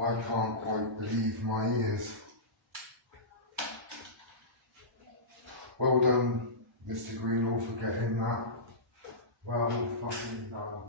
I can't quite believe my ears. Well done, Mr. Greenall, for getting that. Well fucking done.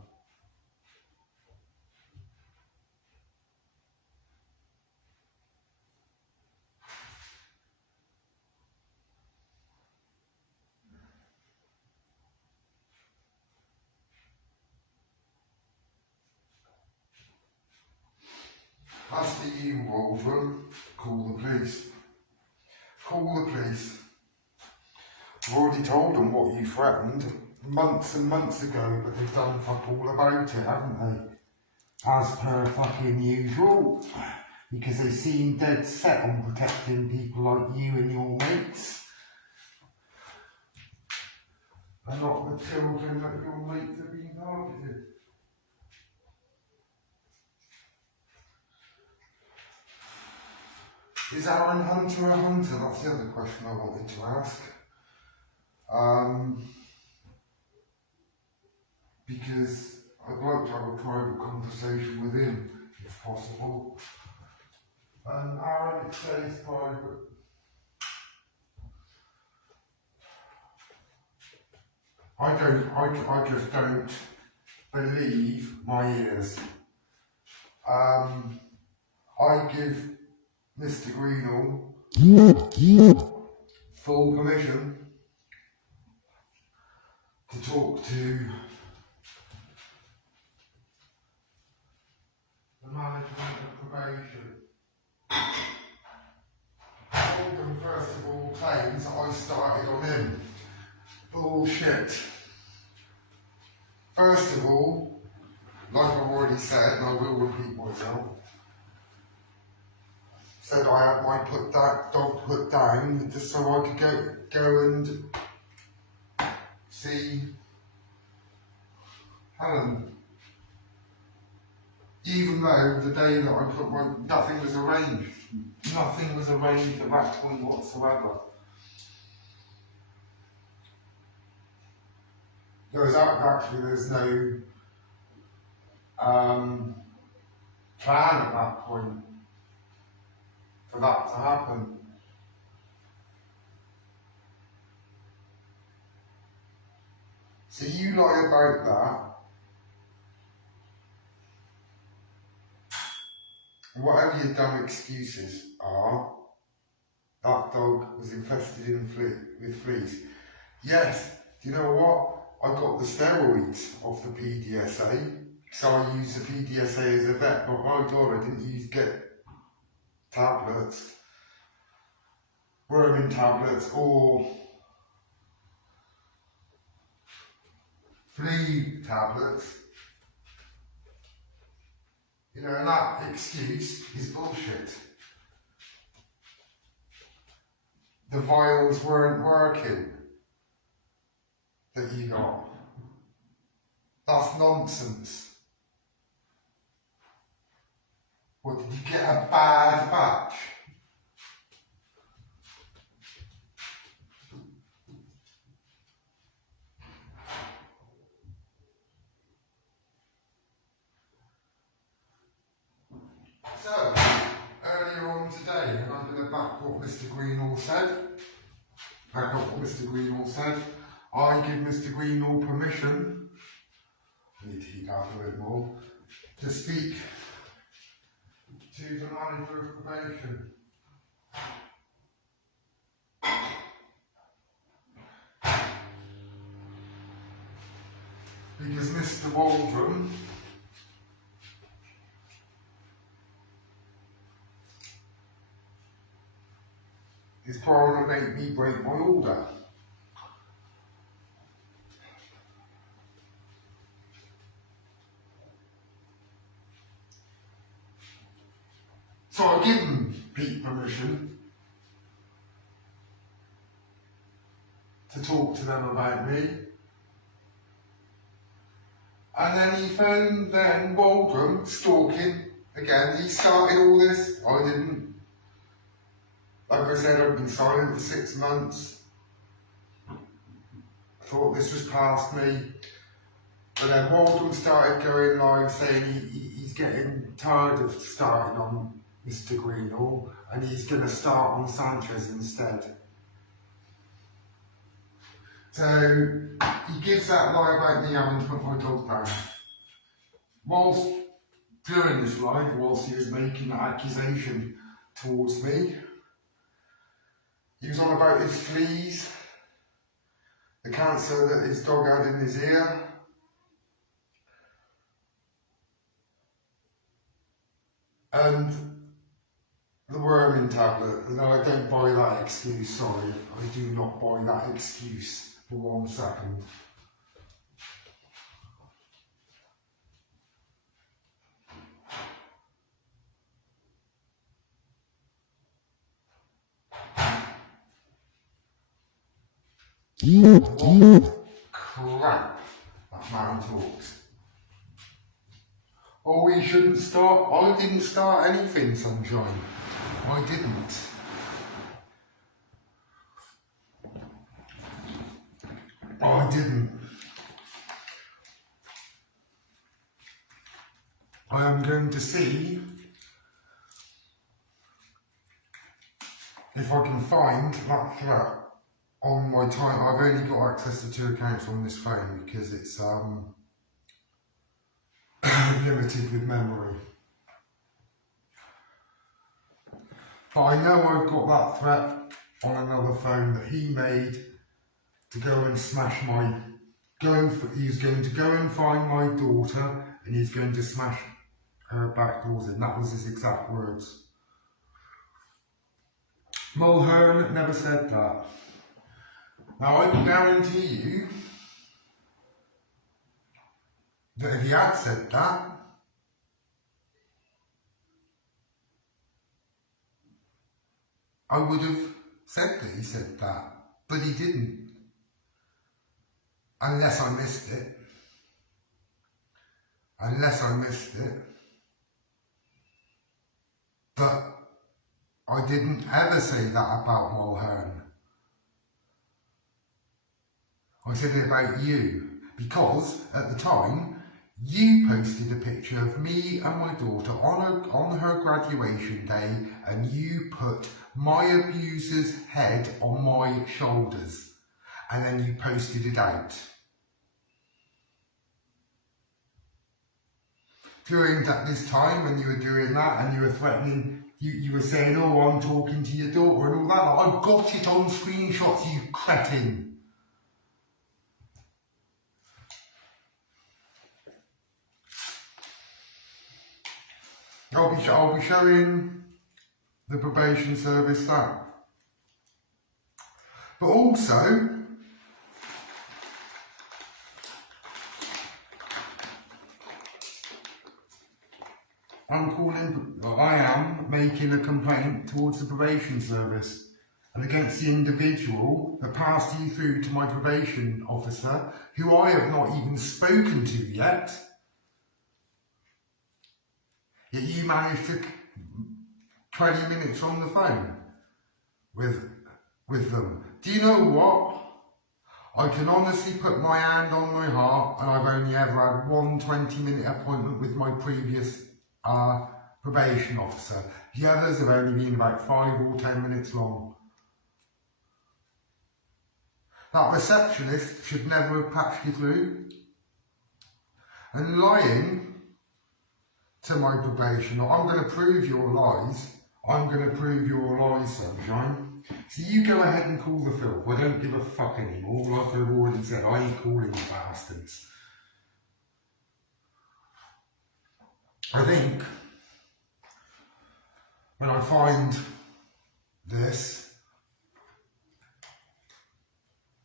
That's the involved room. Call the police. Call the police. I've already told them what you threatened months and months ago, but they've done fuck all about it, haven't they? As per fucking usual. Because they seem dead set on protecting people like you and your mates. And not the children that your mates have been targeted. Is Aaron Hunter a hunter? That's the other question I wanted to ask. Because I'd like to have a private conversation with him, if possible. And Aaron, it says private. I just don't believe my ears. I give Mr. Greenall full permission to talk to the management of probation. Morgan first of all claims that I started on him. Bullshit. First of all, like I've already said, and I will repeat myself, said I had my dog put down just so I could go and see Helen. Even though the day that I put nothing was arranged. Nothing was arranged at that point whatsoever. There's no plan at that point for that to happen. So you lie about that. Whatever your dumb excuses are, that dog was infested with fleas. Yes, do you know what? I got the steroids off the PDSA, so I use the PDSA as a vet, but my God, I didn't get tablets, worming tablets, or flea tablets. You know, and that excuse is bullshit. The vials weren't working that you got. That's nonsense. What, did you get a bad batch? So, earlier on today, and I'm going to back what Mr. Greenall said, I give Mr. Greenall permission, I need to heat up a bit more, to speak to the manager of probation. Because Mr. Waldron is trying to make me break my order. So I give Pete permission to talk to them about me. And then he found Waldron stalking again. He started all this, I didn't. Like I said, I've been silent for 6 months. I thought this was past me. But then Waldron started going live saying he's he's getting tired of starting on Mr. Greenall and he's going to start on Sanchez instead. So he gives that lie about me having to put my dog down. Whilst during this live, whilst he was making that accusation towards me, he was on about his fleas, the cancer that his dog had in his ear, and the worming tablet. No, I don't buy that excuse, sorry. I do not buy that excuse for 1 second. What crap that man talks. Oh, we shouldn't start. I didn't start anything, Sunshine. I didn't. I didn't. I am going to see if I can find that threat on my time. I've only got access to 2 accounts on this phone because it's limited with memory. But I know I've got that threat on another phone that he made to go and smash my... He's going to go and find my daughter and he's going to smash her back doors in. That was his exact words. Mulhern never said that. Now I can guarantee you that if he had said that, I would have said that he said that, but he didn't. Unless I missed it. Unless I missed it. But I didn't ever say that about Mulhern. I said it about you, because at the time, you posted a picture of me and my daughter on her graduation day, and you put my abuser's head on my shoulders, and then you posted it out. During this time when you were doing that and you were threatening, you were saying, oh, I'm talking to your daughter and all that, I've got it on screenshots, you cretin. I'll be showing the probation service that. But also, I am making a complaint towards the probation service and against the individual that passed you through to my probation officer, who I have not even spoken to yet. Yet you managed to 20 minutes on the phone with them. Do you know what? I can honestly put my hand on my heart, and I've only ever had one 20-minute appointment with my previous probation officer. The others have only been about 5 or 10 minutes long. That receptionist should never have patched you through. And lying to my probation, I'm going to prove your lies. I'm going to prove your lies, Sunshine. So you go ahead and call the filth. I don't give a fuck anymore. Like I've already said, I ain't calling you bastards. I think when I find this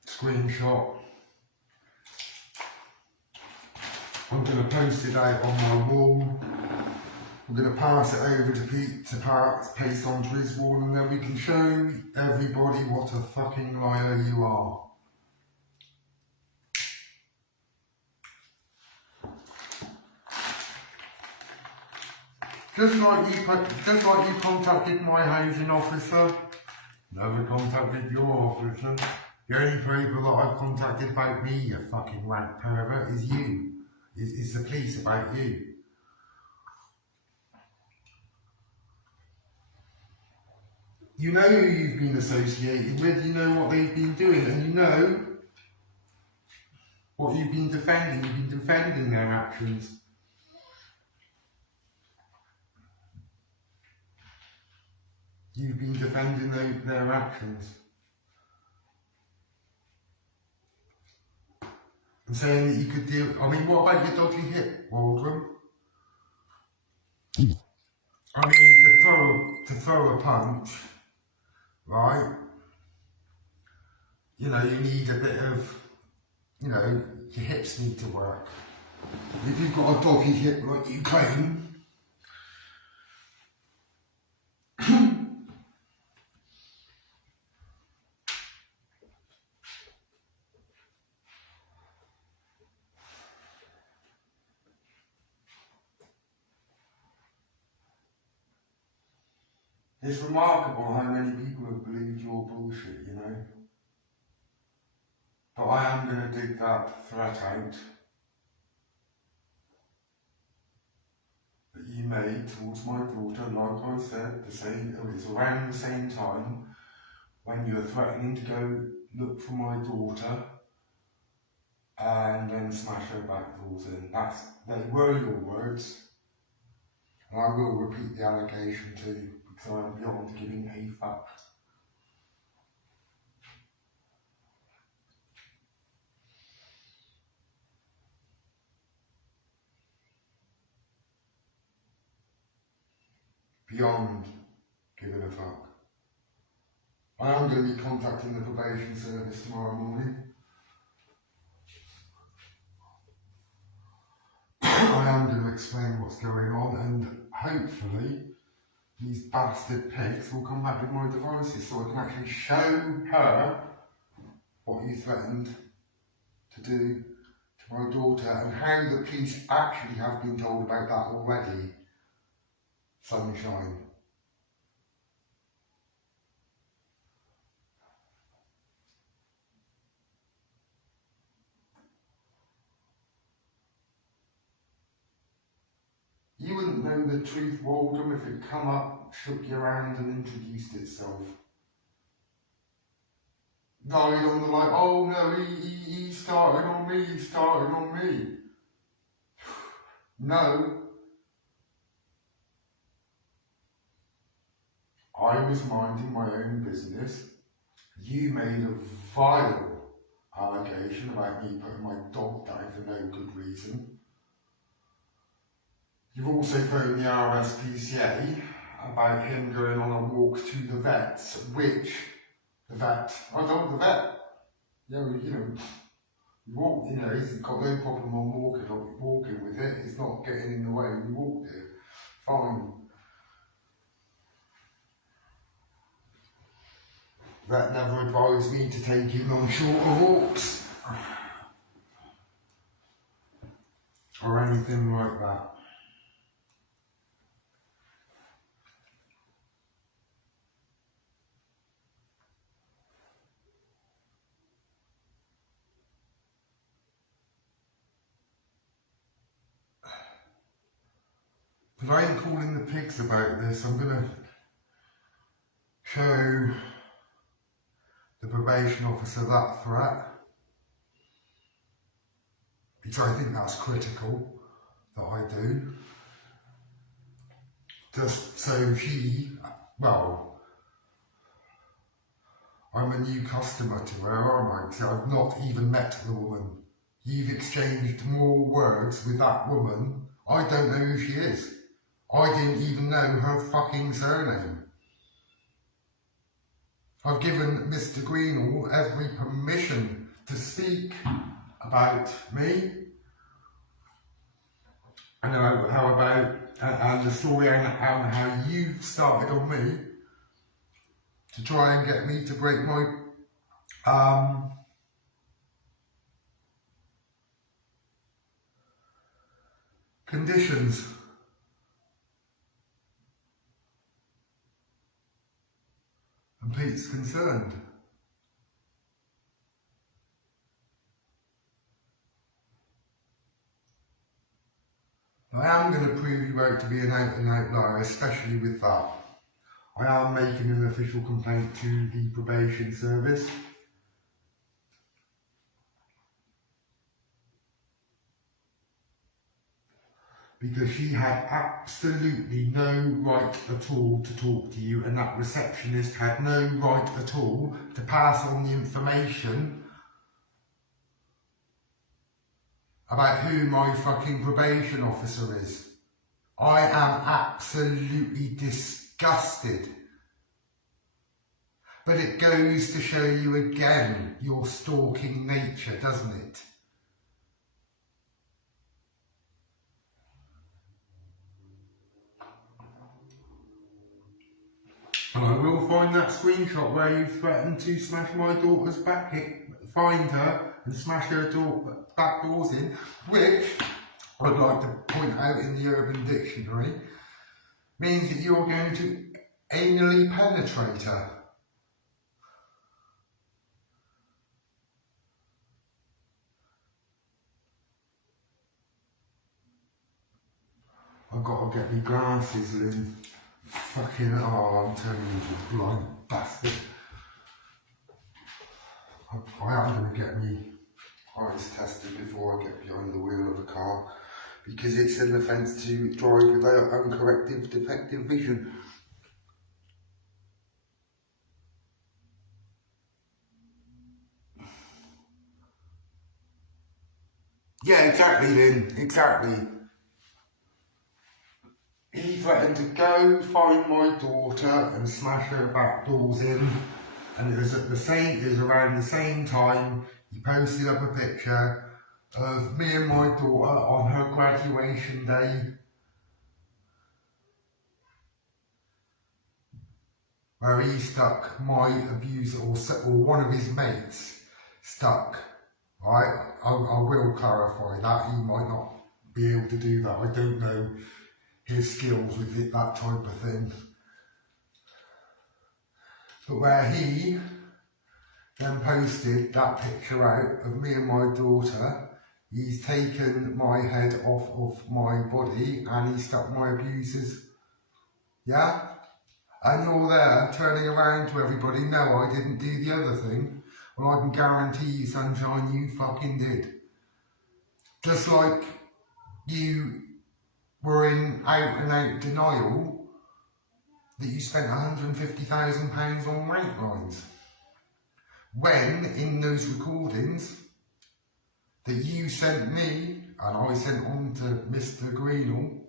screenshot, I'm going to post it out on my wall. I'm going to pass it over to Pete to paste onto his wall, and then we can show everybody what a fucking liar you are. Just like you contacted my housing officer, never contacted your officer. The only people that I've contacted about me, you fucking rank pervert, is you. Is the police about you. You know who you've been associated with, you know what they've been doing, and you know what you've been defending. You've been defending their actions. You've been defending their actions. And saying that you could deal. I mean, what about your dodgy hip, Waldron? I mean, to throw a punch, right? You know, you need a bit of, you know, your hips need to work. If you've got a doggy hip like you claim, it's remarkable how many people have believed your bullshit, you know. But I am going to dig that threat out that you made towards my daughter, like I said, it was around the same time when you were threatening to go look for my daughter and then smash her back doors in. They were your words, and I will repeat the allegation too, because I am beyond giving a fuck. Beyond giving a fuck. I am going to be contacting the probation service tomorrow morning. I am going to explain what's going on, and hopefully these bastard pigs will come back with my devices so I can actually show her what you threatened to do to my daughter and how the police actually have been told about that already. Sunshine. You wouldn't know the truth, Waldron, if it come up, shook your hand and introduced itself. Died on the like, oh no, he started on me, he started on me. No. I was minding my own business. You made a vile allegation about me putting my dog down for no good reason. You've also phoned the RSPCA about him going on a walk to the vets, which the vet, I told the vet, he's got no problem on walking with it, it's not getting in the way, we walked it, fine. Vet never advised me to take him on shorter walks, or anything like that. But I ain't calling the pigs about this. I'm going to show the probation officer that threat, because I think that's critical that I do. Just so I'm a new customer to her, aren't I? So I've not even met the woman. You've exchanged more words with that woman. I don't know who she is. I didn't even know her fucking surname. I've given Mr. Greenall every permission to speak about me. And the story and how you started on me to try and get me to break my conditions. And Pete's concerned. I am going to prove you out to be an out-and-out liar, especially with that. I am making an official complaint to the probation service. Because she had absolutely no right at all to talk to you, and that receptionist had no right at all to pass on the information about who my fucking probation officer is. I am absolutely disgusted. But it goes to show you again your stalking nature, doesn't it? And I will find that screenshot where you threatened to smash my daughter's find her and smash her back doors in, which I'd like to point out in the Urban Dictionary means that you're going to anally penetrate her. I've got to get me glasses, Lynn. Fucking, oh, I'm turning into a blind bastard. I am going to get me eyes tested before I get behind the wheel of a car, because it's an offence to drive without uncorrected defective vision. Yeah, exactly, Lynn, exactly. He threatened to go find my daughter and smash her back doors in, and it was around the same time he posted up a picture of me and my daughter on her graduation day, where he stuck my abuser, or one of his mates stuck. Right, I will clarify that. He might not be able to do that. I don't know his skills with it, that type of thing. But where he then posted that picture out of me and my daughter, he's taken my head off of my body and he stuck my abusers. Yeah? And you're there turning around to everybody, no, I didn't do the other thing. Well, I can guarantee you, sunshine, you fucking did. Just like you were in out and out denial that you spent £150,000 on rank lines. When, in those recordings that you sent me, and I sent on to Mr. Greenall,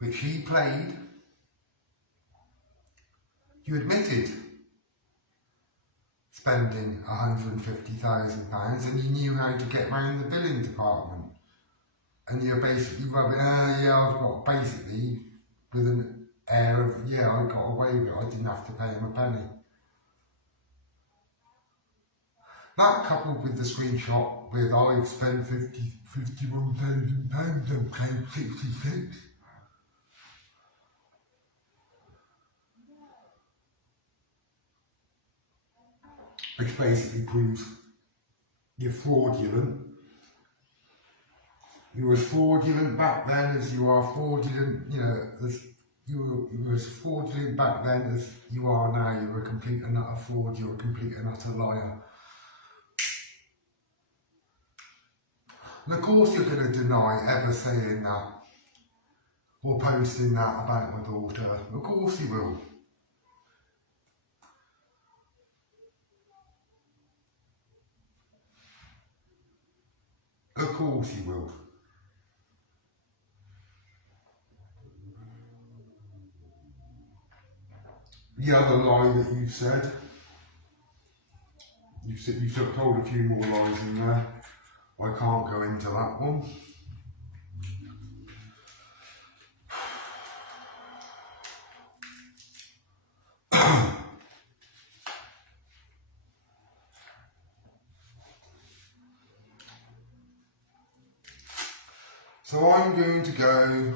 which he played, you admitted spending £150,000 and you knew how to get round the billing department. And you're basically rubbing, yeah, I've got, basically, with an air of, yeah, I got away with it, I didn't have to pay him a penny. That coupled with the screenshot with I've spent £51,000 on claim 66. Which basically proves you're fraudulent. You were as fraudulent back then as you are fraudulent, you know, as you were as fraudulent back then as you are now. You're a complete and utter fraud, you're a complete and utter liar. And of course you're going to deny ever saying that or posting that about my daughter. Of course you will. Of course you will. The other lie that you've said, you've told a few more lies in there. I can't go into that one. So I'm going to go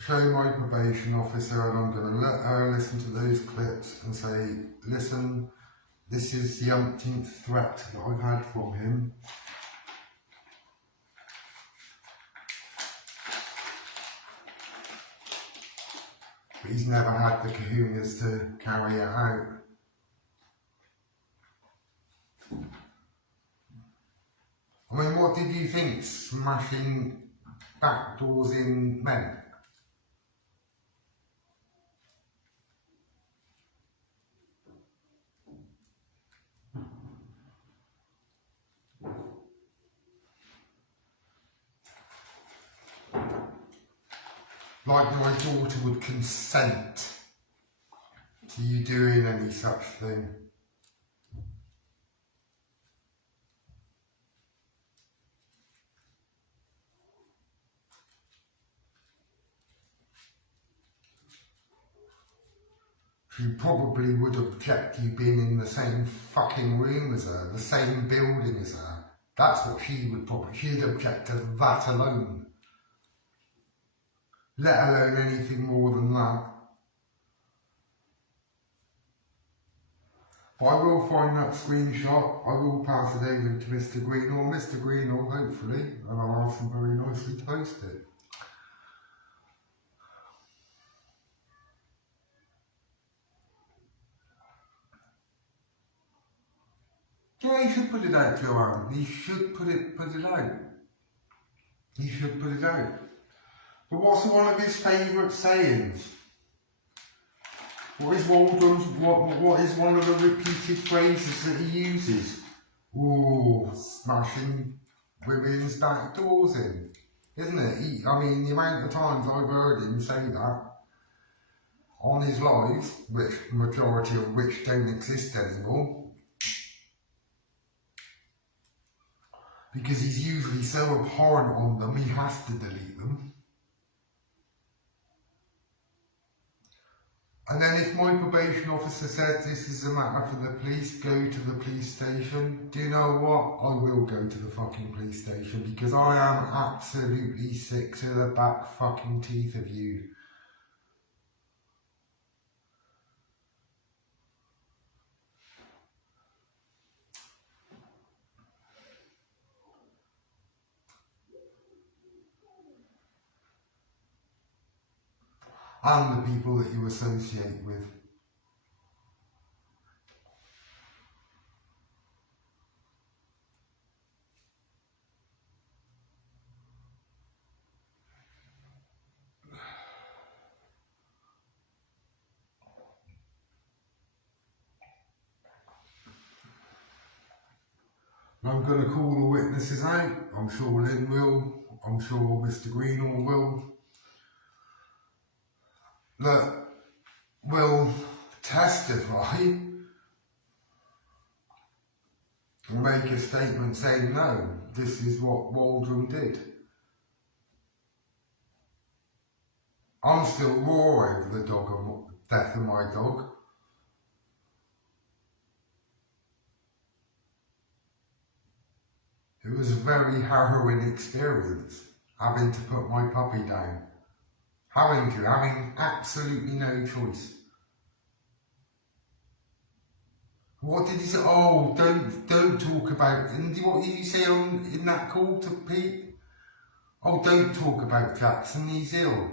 show my probation officer and I'm going to let her listen to those clips and say, listen, this is the umpteenth threat that I've had from him. he's never had the kahunas to carry it out. I mean, what did you think smashing back doors in meant? Like my daughter would consent to you doing any such thing. She probably would object you being in the same fucking room as her, the same building as her. That's what she would probably, she'd object to that alone. Let alone anything more than that. But I will find that screenshot, I will pass it over to Mr. Greenall, hopefully, and I'll ask him very nicely to post it. Yeah, he should put it out, Joanne. He should put it out. He should put it out. But what's one of his favourite sayings? What is Waldron's, what is one of the repeated phrases that he uses? Ooh, smashing women's back doors in. Isn't it? I mean, the amount of times I've heard him say that on his lives, which majority of which don't exist anymore, because he's usually so abhorrent on them, he has to delete them. And then if my probation officer said this is a matter for the police, go to the police station. Do you know what? I will go to the fucking police station because I am absolutely sick to the back fucking teeth of you. And the people that you associate with. I'm going to call the witnesses out. I'm sure Lynn will. I'm sure Mr. Greenall will. That will testify and make a statement saying, no, this is what Waldron did. I'm still raw over the death of my dog. It was a very harrowing experience, having to put my puppy down. Having absolutely no choice. What did he say? Oh, don't talk about, and what did you say in that call to Pete? Oh, don't talk about Jackson, he's ill.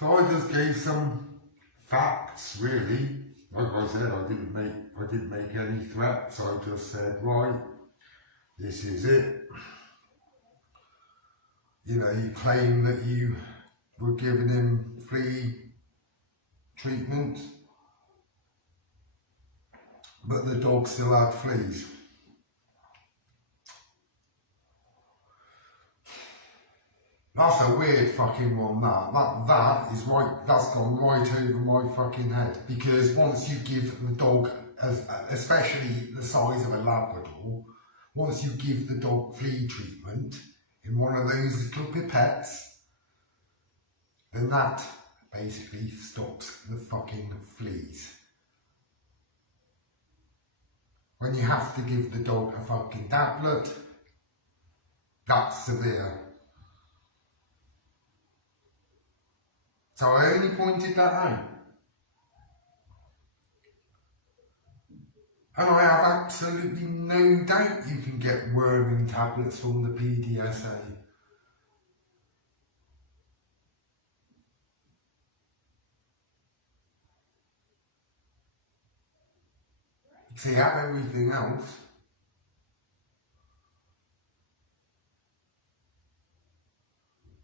So I just gave some facts, really. Like I said, I didn't make any threats. I just said, right, this is it. You know, you claim that you were giving him flea treatment, but the dog still had fleas. That's a weird fucking one, that is right, that's gone right over my fucking head. Because once you give the dog, especially the size of a Labrador, once you give the dog flea treatment in one of those little pipettes, then that basically stops the fucking fleas. When you have to give the dog a fucking tablet, that's severe. So I only pointed that out. And I have absolutely no doubt you can get worming tablets from the PDSA. So you have everything else.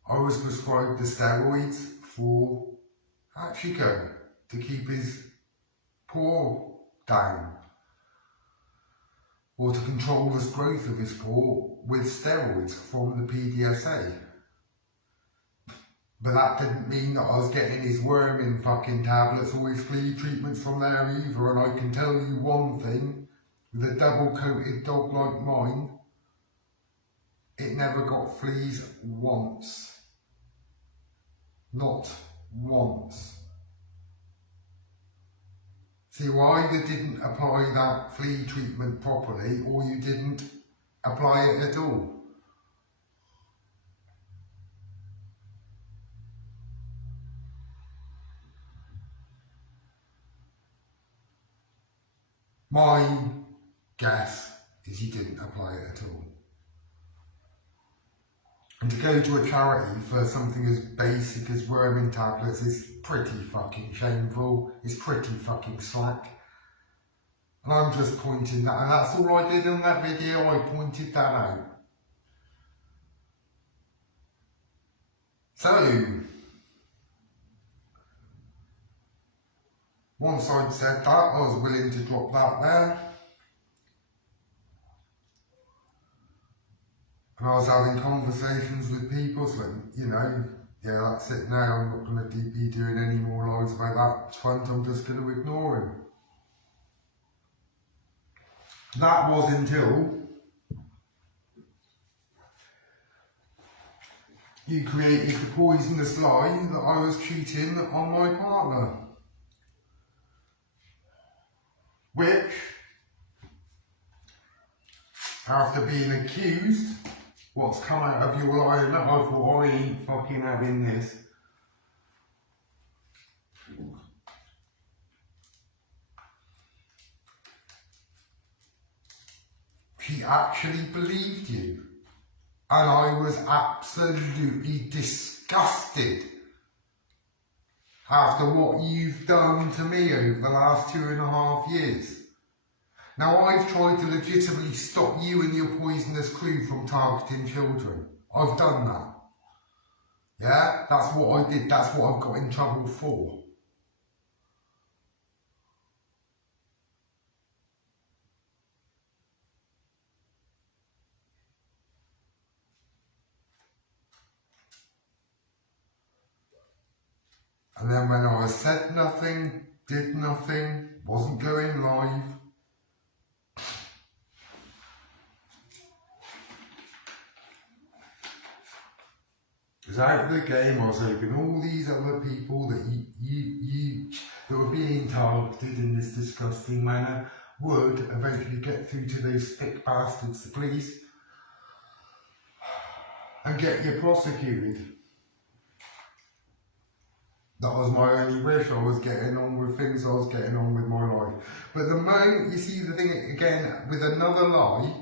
I was prescribed the steroids for Hachiko to keep his paw down, or to control the growth of his paw with steroids from the PDSA. But that didn't mean that I was getting his worming fucking tablets or his flea treatments from there either. And I can tell you one thing, with a double coated dog like mine, it never got fleas once. Not once. So you either didn't apply that flea treatment properly or you didn't apply it at all. My guess is you didn't apply it at all. And to go to a charity for something as basic as worming tablets is pretty fucking shameful. It's pretty fucking slack. And I'm just pointing that, and that's all I did in that video, I pointed that out. So, once I'd said that, I was willing to drop that there. And I was having conversations with people, so you know, yeah, that's it now, I'm not going to be doing any more lies about that front, I'm just going to ignore him. That was until you created the poisonous lie that I was cheating on my partner. Which, after being accused, what's come out of your lie, and I thought, I ain't fucking having this. She actually believed you. And I was absolutely disgusted after what you've done to me over the last 2.5 years. Now, I've tried to legitimately stop you and your poisonous crew from targeting children. I've done that. Yeah, that's what I did. That's what I've got in trouble for. And then when I said nothing, did nothing, wasn't going live, was out of the game, I was hoping all these other people that that were being targeted in this disgusting manner would eventually get through to those thick bastards, the police, and get you prosecuted. That was my only wish. I was getting on with things, I was getting on with my life. But the moment you see the thing again with another lie,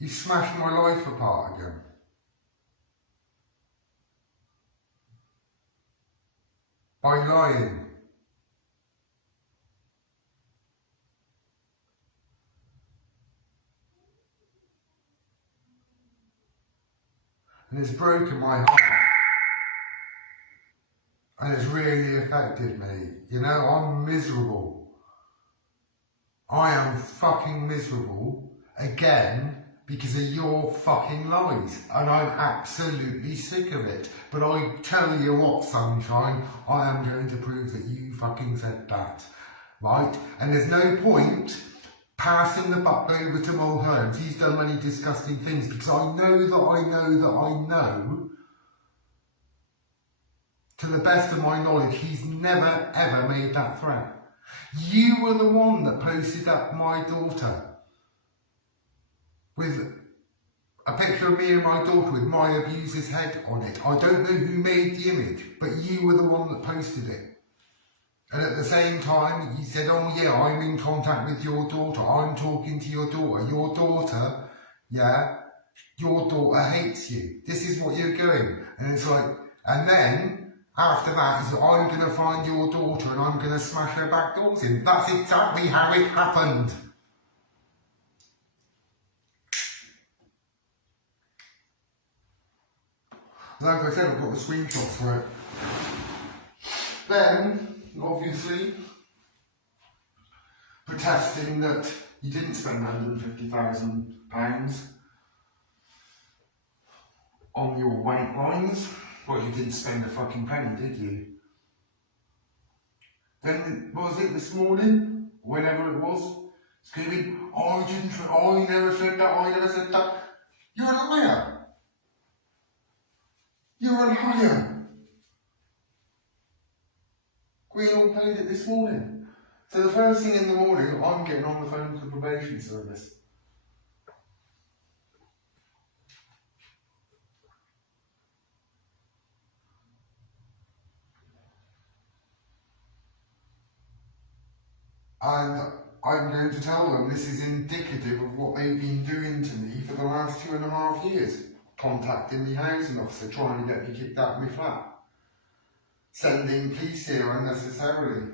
you smash my life apart again. By lying. And it's broken my heart. And it's really affected me. You know, I'm miserable. I am fucking miserable again because of your fucking lies. And I'm absolutely sick of it. But I tell you what, sunshine, I am going to prove that you fucking said that. Right? And there's no point passing the buck over to Mulholland. He's done many disgusting things because I know that I know that I know, to the best of my knowledge, he's never ever made that threat. You were the one that posted up my daughter with a picture of me and my daughter with my abuser's head on it. I don't know who made the image, but you were the one that posted it. And at the same time, you said, oh yeah, I'm in contact with your daughter. I'm talking to your daughter. Your daughter, yeah, your daughter hates you. This is what you're doing. And it's like, and then after that, is I'm going to find your daughter and I'm going to smash her back doors in. That's exactly how it happened. Like I said, I've got the screenshots for it. Then, obviously, protesting that you didn't spend £150,000 on your white lines. Well, you didn't spend a fucking penny, did you? Then, what was it this morning? Whenever it was, screaming, I never said that, I never said that. You're a liar. You're a liar. We all paid it this morning. So the first thing in the morning, I'm getting on the phone to the probation service. And I'm going to tell them this is indicative of what they've been doing to me for the last 2.5 years. Contacting the housing officer, trying to get me kicked out of my flat. Sending police here unnecessarily.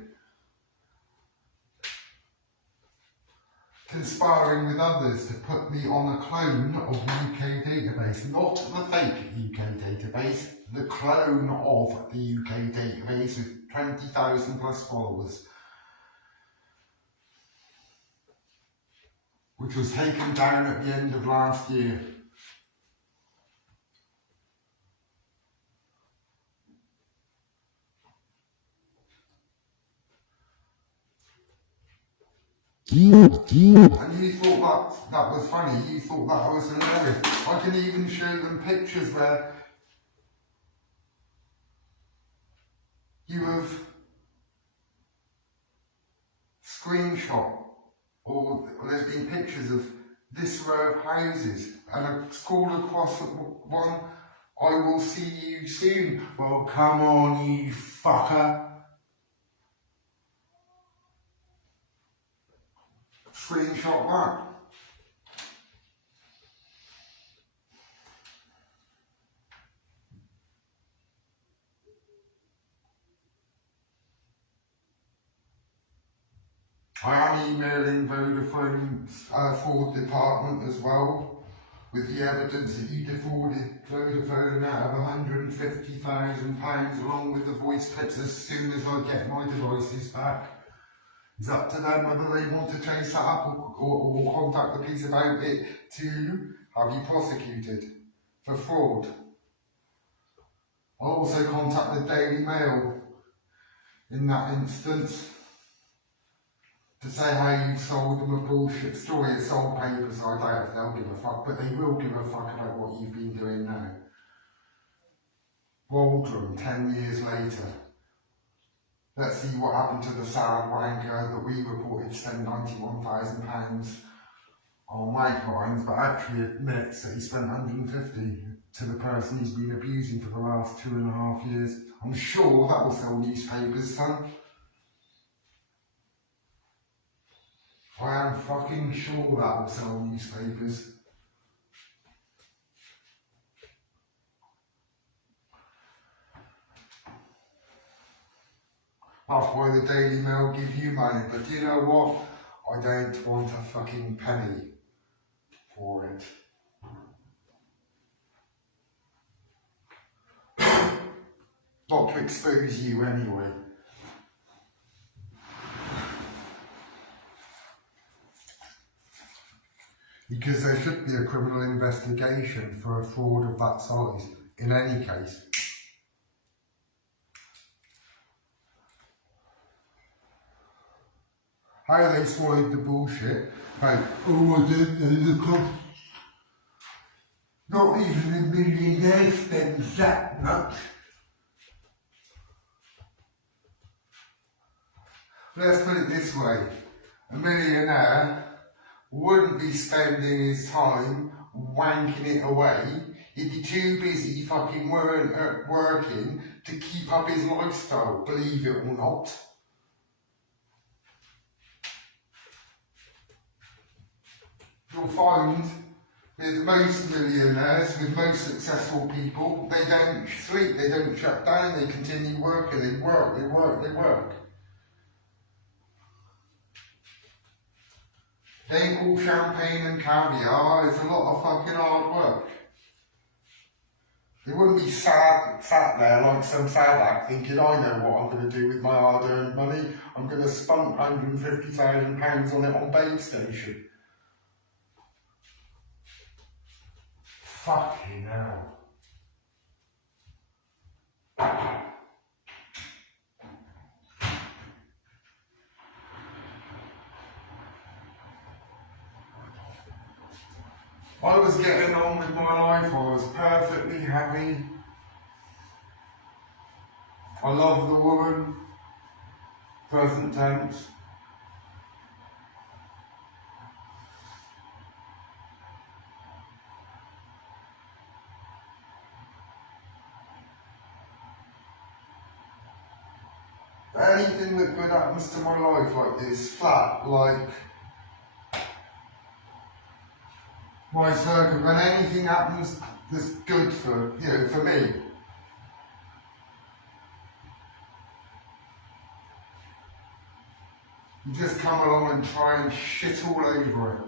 Conspiring with others to put me on a clone of the UK database. Not the fake UK database, the clone of the UK database with 20,000 plus followers. Which was taken down at the end of last year. And you thought that was funny, you thought that was hilarious. I can even show them pictures where you have screenshot, or there's been pictures of this row of houses and a scroll across one, I will see you soon. Well, come on, you fucker. Screenshot that. I am emailing Vodafone's fraud department as well with the evidence that you defrauded Vodafone out of £150,000 along with the voice clips as soon as I get my devices back. It's up to them whether they want to chase that up or contact the police about it to have you prosecuted for fraud. I'll also contact the Daily Mail in that instance to say how you've sold them a bullshit story. It's sold papers, I doubt if they'll give a fuck, but they will give a fuck about what you've been doing now. Waldron, 10 years later. Let's see what happened to the sad wanker that we reported spent £91,000 on white lines, but actually admits that he spent 150 to the person he's been abusing for the last 2.5 years. I'm sure that will sell newspapers, son. I am fucking sure that will sell newspapers. That's why the Daily Mail give you money, but you know what? I don't want a fucking penny for it. Not to expose you anyway. Because there should be a criminal investigation for a fraud of that size, in any case. How they swallowed the bullshit, like, oh, I don't know the cost. Not even a millionaire spends that much. Let's put it this way, a millionaire wouldn't be spending his time wanking it away. He'd be too busy fucking working to keep up his lifestyle, believe it or not. You'll find with most millionaires, with most successful people, they don't sleep, they don't shut down, they continue working, they work, they work, they work. They ain't all champagne and caviar, it's a lot of fucking hard work. They wouldn't be sat there like some salak thinking, I know what I'm going to do with my hard-earned money, I'm going to spunk £150,000 on it on bait station. Fucking hell. I was getting on with my life, I was perfectly happy. I love the woman, present tense. Anything that good happens to my life like this, flat, like my circle, when anything happens that's good for, for me. You just come along and try and shit all over it.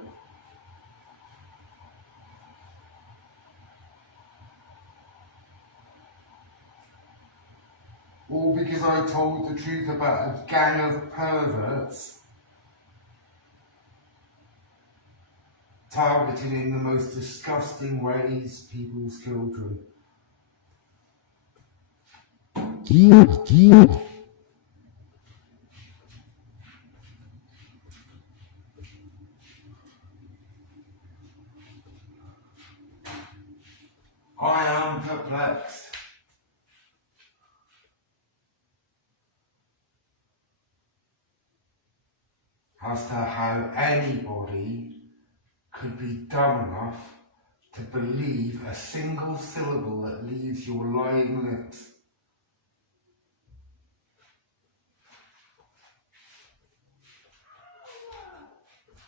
All because I told the truth about a gang of perverts targeting in the most disgusting ways people's children. I am perplexed. As to how anybody could be dumb enough to believe a single syllable that leaves your lying lips.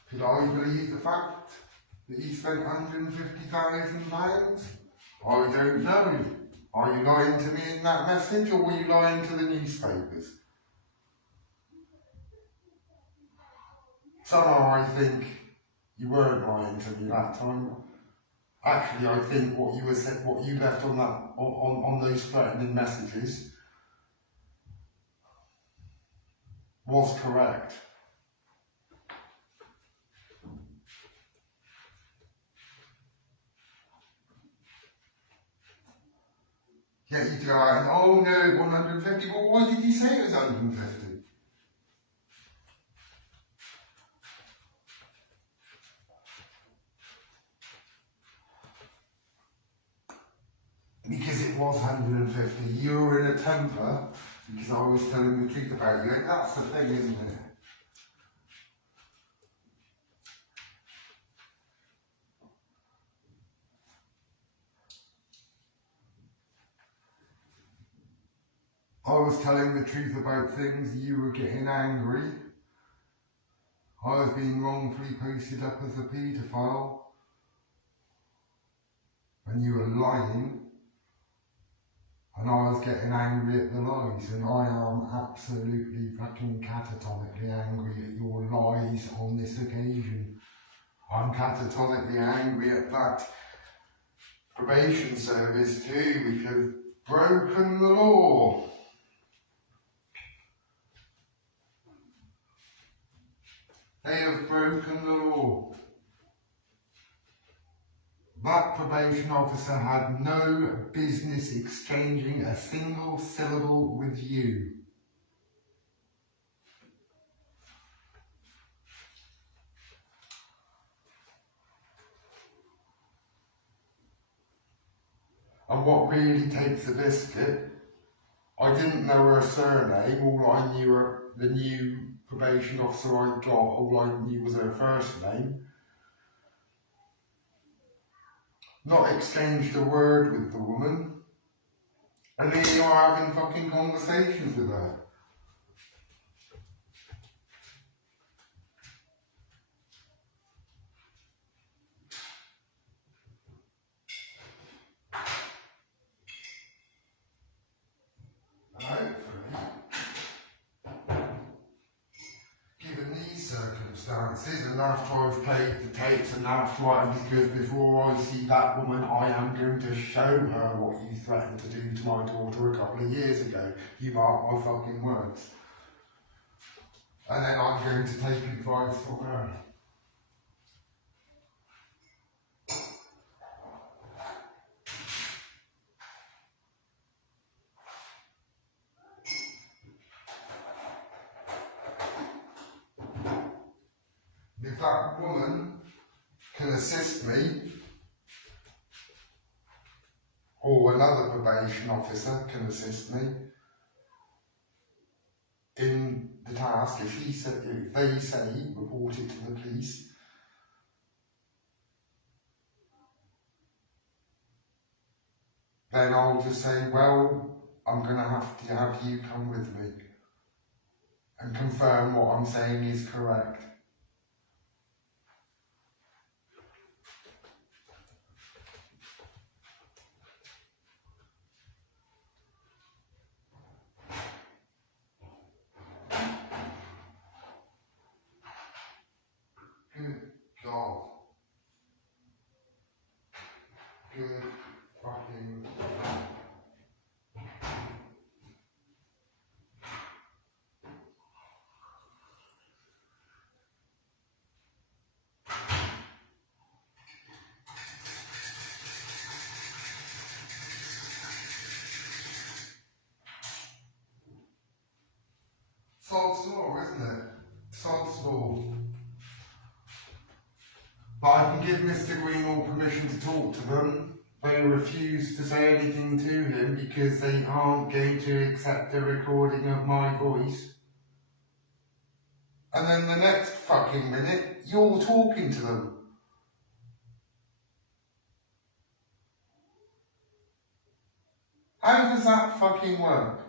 Could I believe the fact that he spent £150,000? I don't know. Are you lying to me in that message, or were you lying to the newspapers? Somehow I think you weren't lying to me that time. Actually, I think what you left on that on those threatening messages was correct. Yet you go out and, oh no, 150. Well, why did you say it was 150? Because it was 150. You were in a temper because I was telling the truth about you. And that's the thing, isn't it? I was telling the truth about things, you were getting angry. I was being wrongfully posted up as a paedophile. And you were lying. And I was getting angry at the lies, and I am absolutely fucking catatonically angry at your lies on this occasion. I'm catatonically angry at that probation service too, which has broken the law. They have broken the law. That probation officer had no business exchanging a single syllable with you. And what really takes the biscuit, I didn't know her surname, all I knew her, the new probation officer I got, all I knew was her first name. not exchanged a word with the woman, and then you are having fucking conversations with her. Given these circumstances, and after I've played the tapes and after because before I see that woman, I am going to show her what you threatened to do to my daughter a couple of years ago. You mark my fucking words. And then I'm going to take advice from her. If that woman can assist me, or another probation officer can assist me in the task, if they say report it to the police, then I'll just say, well, I'm going to have you come with me and confirm what I'm saying is correct. Good God. Good fucking... Sod's law, isn't it? Sod's law. But I can give Mr. Greenall permission to talk to them. They refuse to say anything to him because they aren't going to accept a recording of my voice. And then the next fucking minute, you're talking to them. How does that fucking work?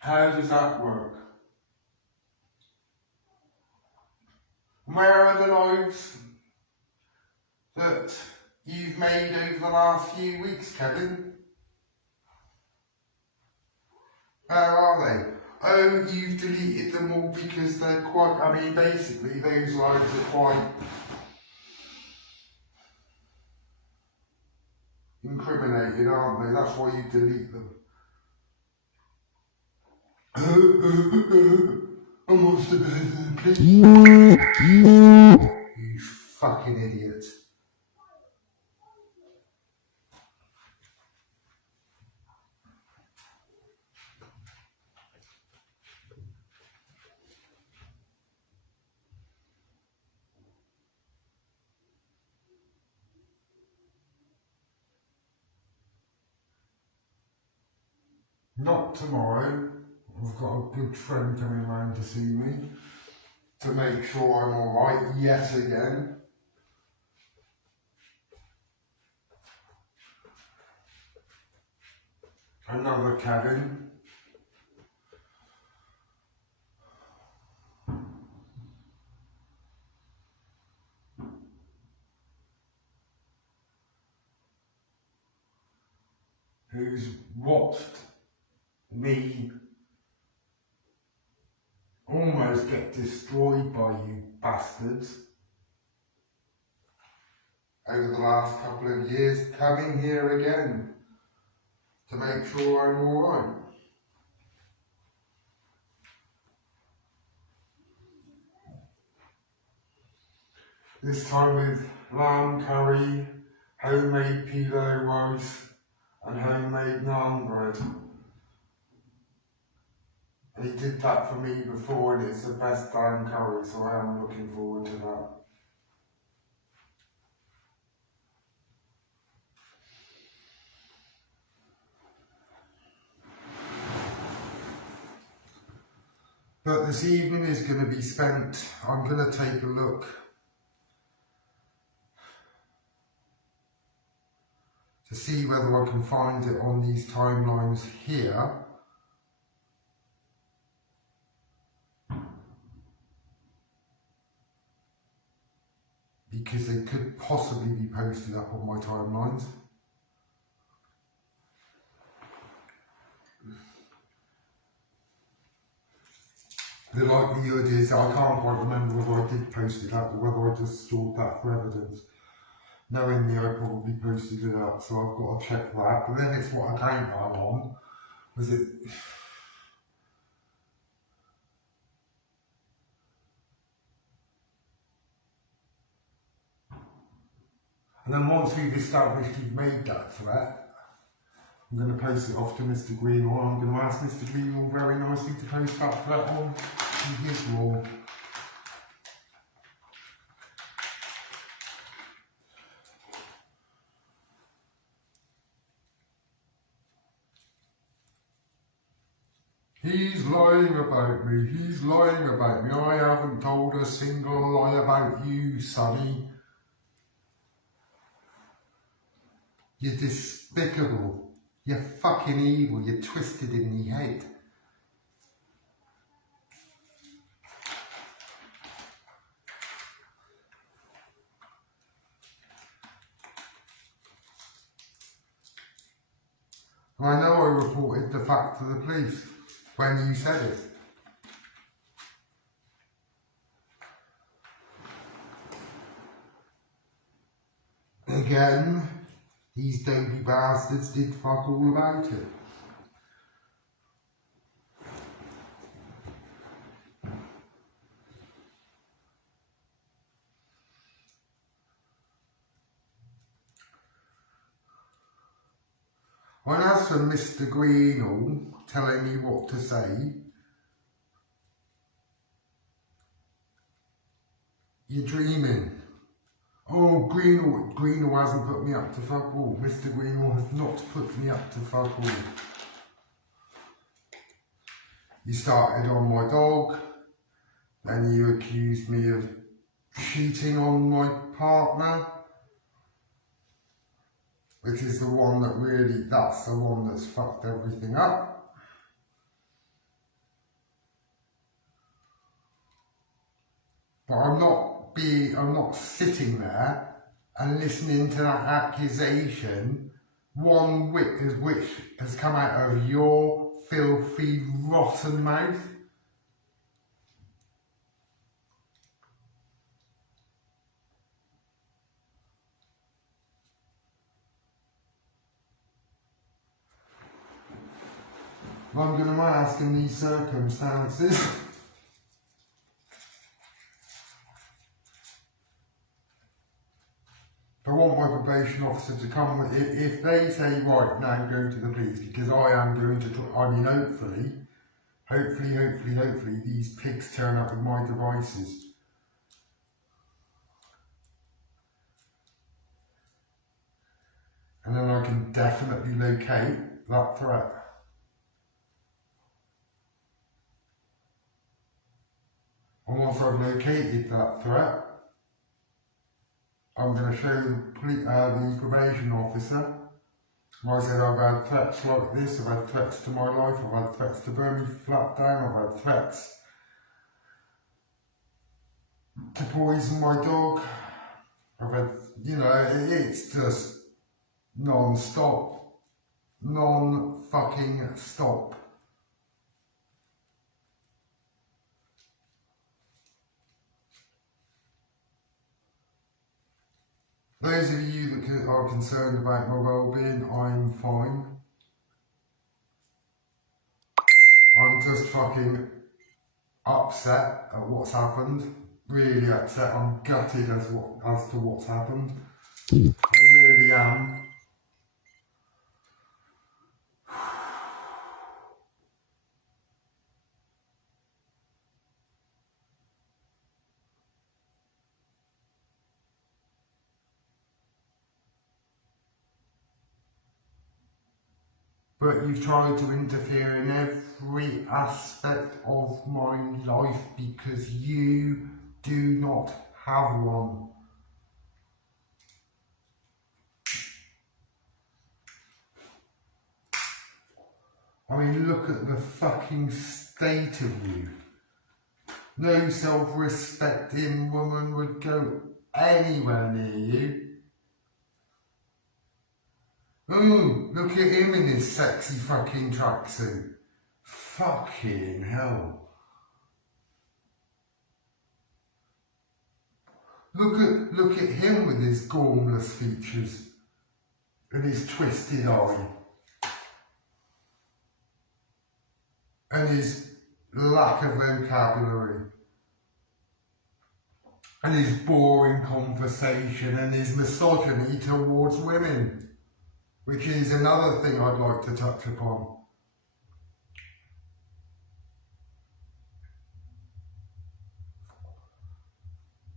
How does that work? Where are the lives that you've made over the last few weeks, Kevin? Where are they? Oh, you've deleted them all because they're quite, I mean, basically, those lives are quite incriminated, aren't they? That's why you delete them. I must have been please. You fucking idiot. Not tomorrow. I've got a good friend coming round to see me to make sure I'm alright yet again. Another Kevin. Who's watched me almost get destroyed by you bastards over the last couple of years, coming here again to make sure I'm alright. This time with lamb curry, homemade pilau rice and homemade naan bread. He did that for me before and it's the best damn curry, so I am looking forward to that. But this evening is going to be spent, I'm going to take a look to see whether I can find it on these timelines here. Because they could possibly be posted up on my timelines. The likelihood is, I can't quite remember whether I did post it up or whether I just stored that for evidence. Knowing me, I probably posted it up, so I've got to check that. But then it's what account I'm on. Was it... And then once we've established you've made that threat, I'm going to post it off to Mr. Greenwall. I'm going to ask Mr. Greenwall very nicely to post that threat on to his wall. He's lying about me, he's lying about me. I haven't told a single lie about you, Sonny. You're despicable. You're fucking evil. You're twisted in the head. And I know I reported the fact to the police when you said it. Again, these dopey bastards did fuck all about it. And as for Mr. Greenall telling me what to say, you're dreaming. Oh, Greenall hasn't put me up to fuck all. Mr. Greenall has not put me up to fuck all. You started on my dog, then you accused me of cheating on my partner, which is the one that really, that's the one that's fucked everything up. But I'm not sitting there and listening to that accusation, one whit of which has come out of your filthy, rotten mouth. I'm going to ask in these circumstances. I want my probation officer to come with it. If they say, right, now go to the police, because I am going to, hopefully, these pigs turn up with my devices. And then I can definitely locate that threat. And once I've located that threat, I'm going to show the probation officer. I said I've had threats like this, I've had threats to my life, I've had threats to burn me flat down, I've had threats to poison my dog. I've had, it's just non-stop. Non-fucking stop. Those of you that are concerned about my well-being, I'm fine. I'm just fucking upset at what's happened. Really upset. I'm gutted as to what's happened. I really am. But you've tried to interfere in every aspect of my life because you do not have one. I mean, look at the fucking state of you. No self-respecting woman would go anywhere near you. Ooh, look at him in his sexy fucking tracksuit. Fucking hell. Look at him with his gormless features and his twisted eye and his lack of vocabulary and his boring conversation and his misogyny towards women, which is another thing I'd like to touch upon.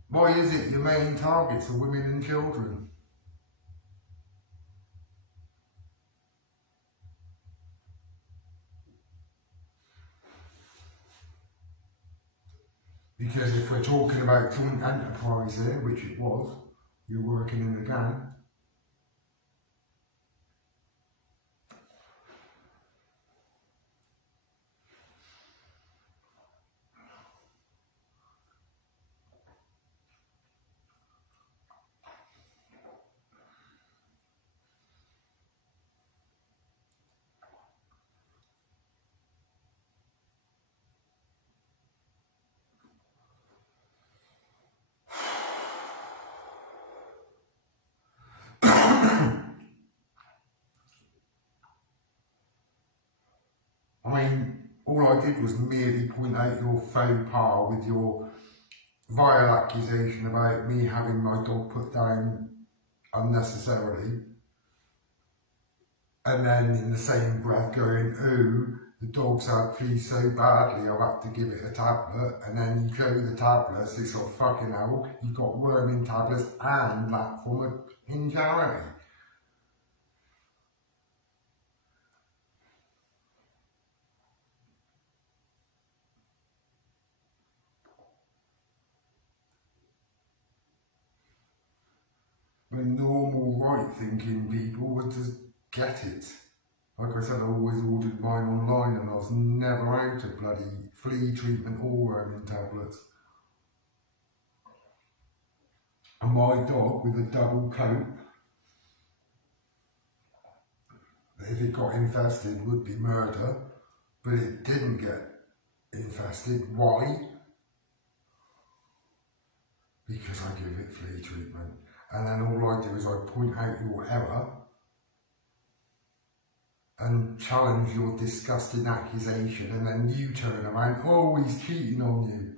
Why is it your main targets are women and children? Because if we're talking about joint enterprise here, which it was, you're working in a gang. I mean, all I did was merely point out your faux pas with your vile accusation about me having my dog put down unnecessarily, and then in the same breath going, ooh, the dog's had fleas so badly I've had to give it a tablet, and then you show the tablets, it's like, fucking hell, you've got worming tablets and that from a charity. When normal, right-thinking people would just get it. Like I said, I always ordered mine online and I was never out of bloody flea treatment or worming tablets. And my dog with a double coat, if it got infested, would be murder, but it didn't get infested. Why? Because I give it flea treatment. And then all I do is I point out your error and challenge your disgusting accusation, and then you turn around, oh, he's cheating on you.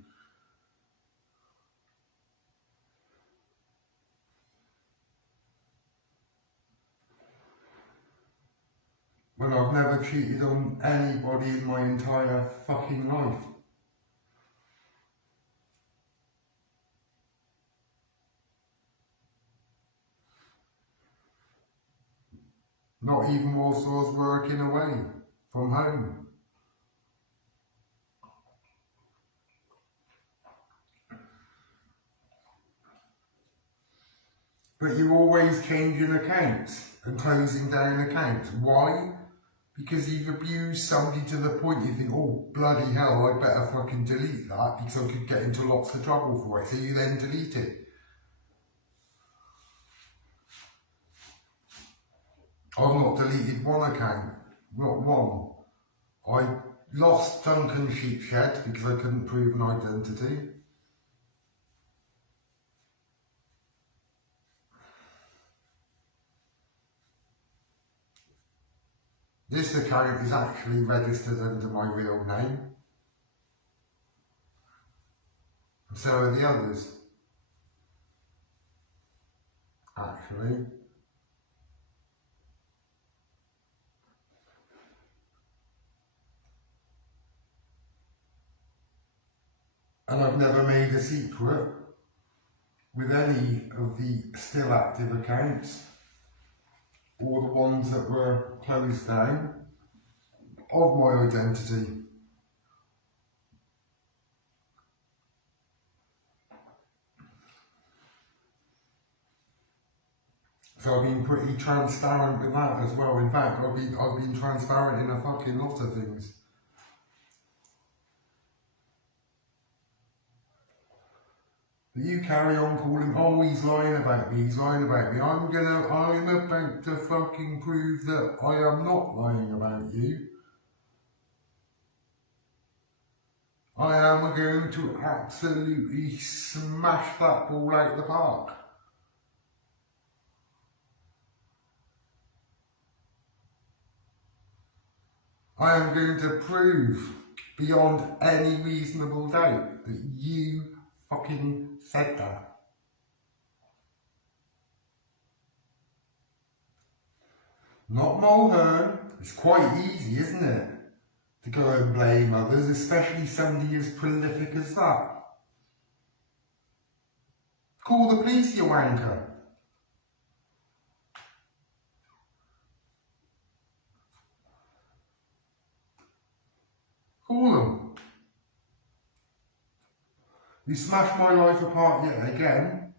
When I've never cheated on anybody in my entire fucking life. Not even whilst I was working away from home. But you're always changing accounts and closing down accounts. Why? Because you've abused somebody to the point you think, oh, bloody hell, I better fucking delete that because I could get into lots of trouble for it. So you then delete it. I've not deleted one account, not one. I lost Duncan Sheepshed because I couldn't prove an identity. This account is actually registered under my real name. And so are the others. Actually. And I've never made a secret with any of the still active accounts or the ones that were closed down. of my identity. So I've been pretty transparent with that as well. In fact, I've been transparent in a fucking lot of things. But you carry on calling, oh, he's lying about me, he's lying about me. I'm about to fucking prove that I am not lying about you. I am going to absolutely smash that ball out the park. I am going to prove beyond any reasonable doubt that you fucking said that. Not Mulhern. It's quite easy, isn't it? To go and blame others, especially somebody as prolific as that. Call the police, you wanker. Call them. You smashed my life apart yet again.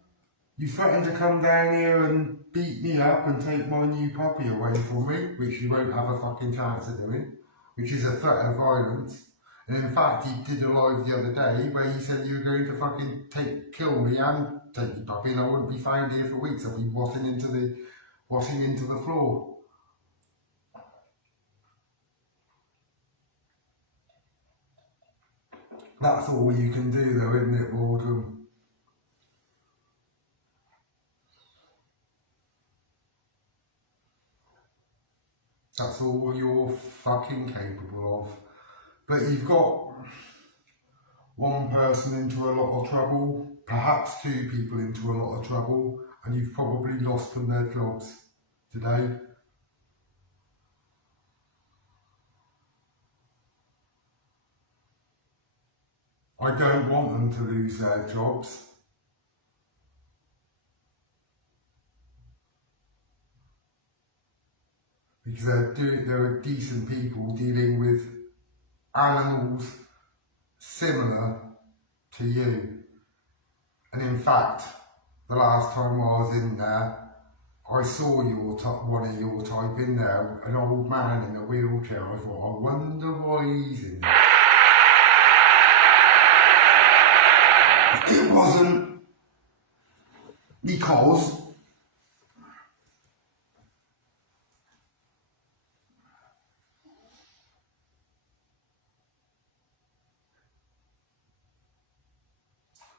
You threatened to come down here and beat me up and take my new puppy away from me, which you won't have a fucking chance of doing, which is a threat of violence. And in fact, you did a live the other day where you said you were going to fucking kill me and take your puppy, and I wouldn't be found here for weeks. I'd be washing into the floor. That's all you can do though, isn't it, Waldron? That's all you're fucking capable of. But you've got one person into a lot of trouble, perhaps two people into a lot of trouble, and you've probably lost them their jobs today. I don't want them to lose their jobs. Because they're decent people dealing with animals similar to you. And in fact, the last time I was in there, I saw one of your type in there, an old man in a wheelchair. I thought, I wonder why he's in there. It wasn't because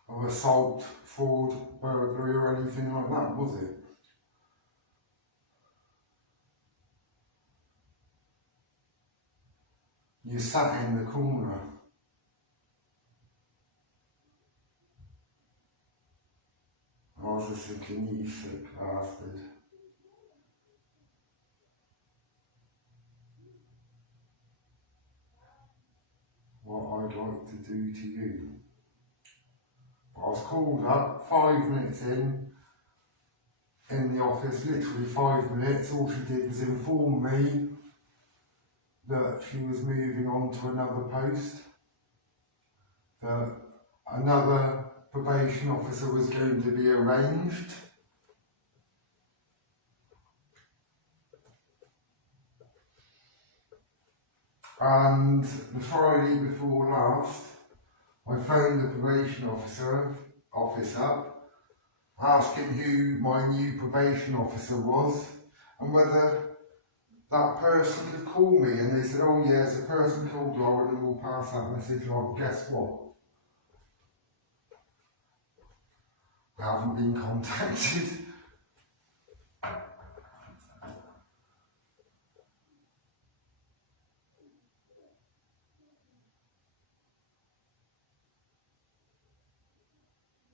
of assault, fraud, burglary or anything like that, was it? You sat in the corner. I was just thinking, you sick bastard. What I'd like to do to you. I was called up 5 minutes in the office, literally 5 minutes. All she did was inform me that she was moving on to another post, that another probation officer was going to be arranged. And the Friday before last, I phoned the probation office up, asking who my new probation officer was and whether that person could call me. And they said, oh yes, a person called Lauren and we'll pass that message on. Guess what? I haven't been contacted.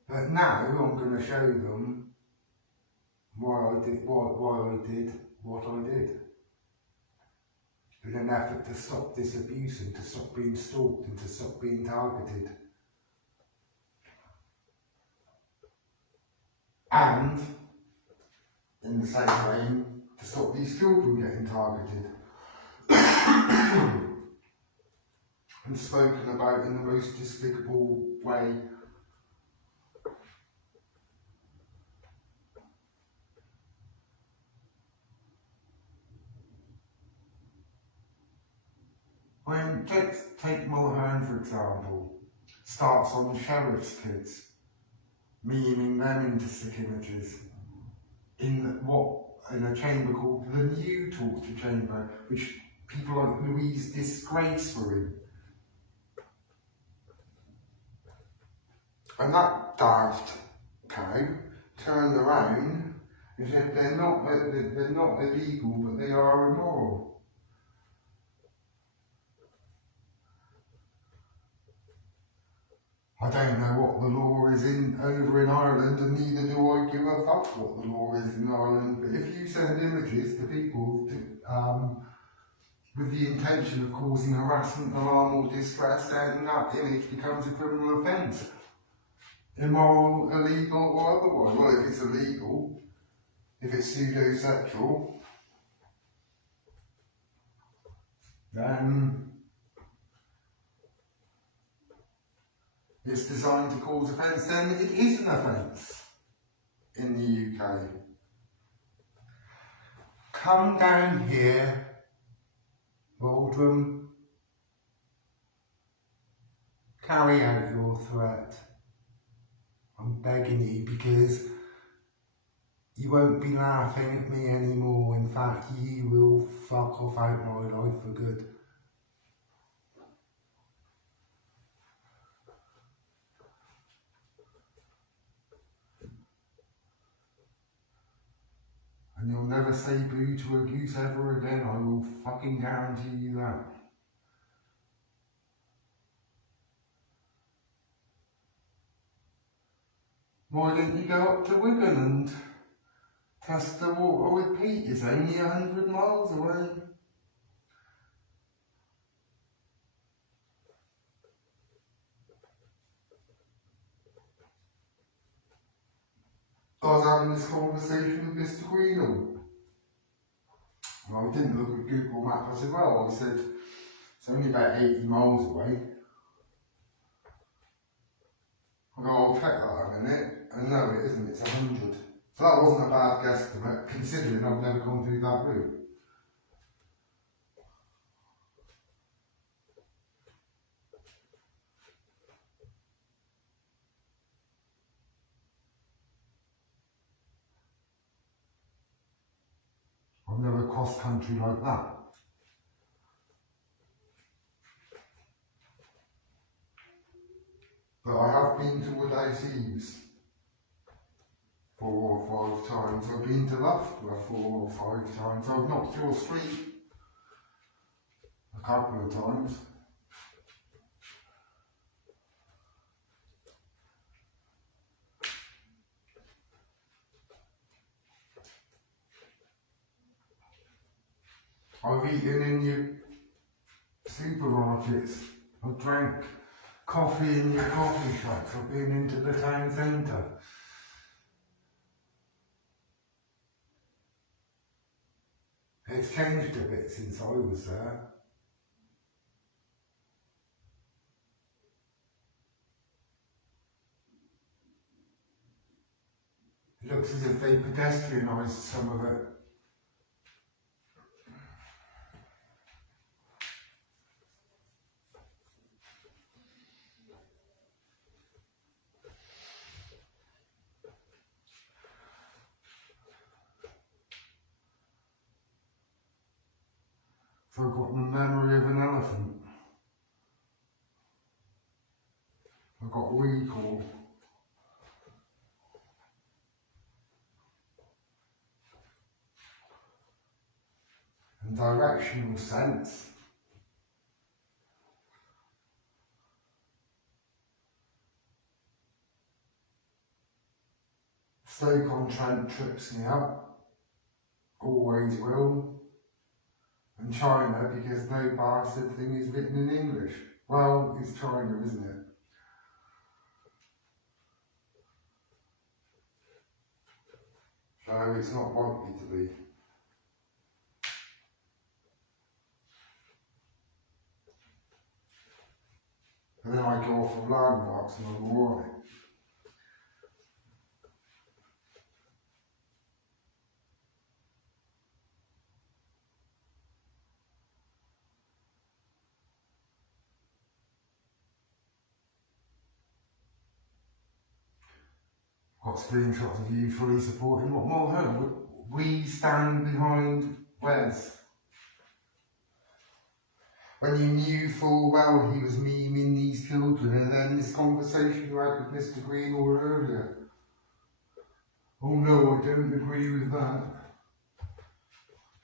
But now I'm going to show them why I did what I did. In an effort to stop this abuse and to stop being stalked and to stop being targeted. And, in the same vein, to stop these children getting targeted. and spoken about in the most despicable way. When, take Mulhern for example, starts on the sheriff's kids, memeing them into sick images, in a chamber called the New Torture Chamber, which people like Louise disgrace for him. And that daft cow turned around and said they're not illegal, but they are immoral. I don't know what the law is over in Ireland, and neither do I give a fuck what the law is in Ireland. But if you send images to people with the intention of causing harassment, alarm or distress, then that image becomes a criminal offence. Immoral, illegal or otherwise. Well, if it's illegal, if it's pseudo-sexual, then it's designed to cause offence, then it is an offence in the UK. Come down here, Waldron. Carry out your threat. I'm begging you, because you won't be laughing at me anymore. In fact, you will fuck off out my life for good. And you'll never say boo to a goose ever again, I will fucking guarantee you that. Why didn't you go up to Wigan and test the water with Pete? It's only 100 miles away. I was having this conversation with Mr. Greenall. And I didn't look at Google Maps. I said, well, I said, it's only about 80 miles away. I go, I'll check that in a minute. And no, it isn't, it's 100. So that wasn't a bad guesstimate, considering I've never gone through that route. I've never crossed country like that. But I have been to Woodhouse Eaves 4 or 5 times. I've been to Loughborough 4 or 5 times. I've knocked your street a couple of times. I've eaten in your supermarkets. I've drank coffee in your coffee shops. I've been into the town centre. It's changed a bit since I was there. It looks as if they pedestrianised some of it. I've got the memory of an elephant. I've got recall. And directional sense. Stoke-on-Trent trips me up. Always will. And China, because no bastard thing is written in English. Well, it's China, isn't it? So it's not likely to be. and then I go off of landmarks and I'm alright. Got screenshots of you fully supporting what more? We stand behind Wes. When you knew full well he was memeing these children, and then this conversation you had with Mr. Greenall earlier. Oh no, I don't agree with that.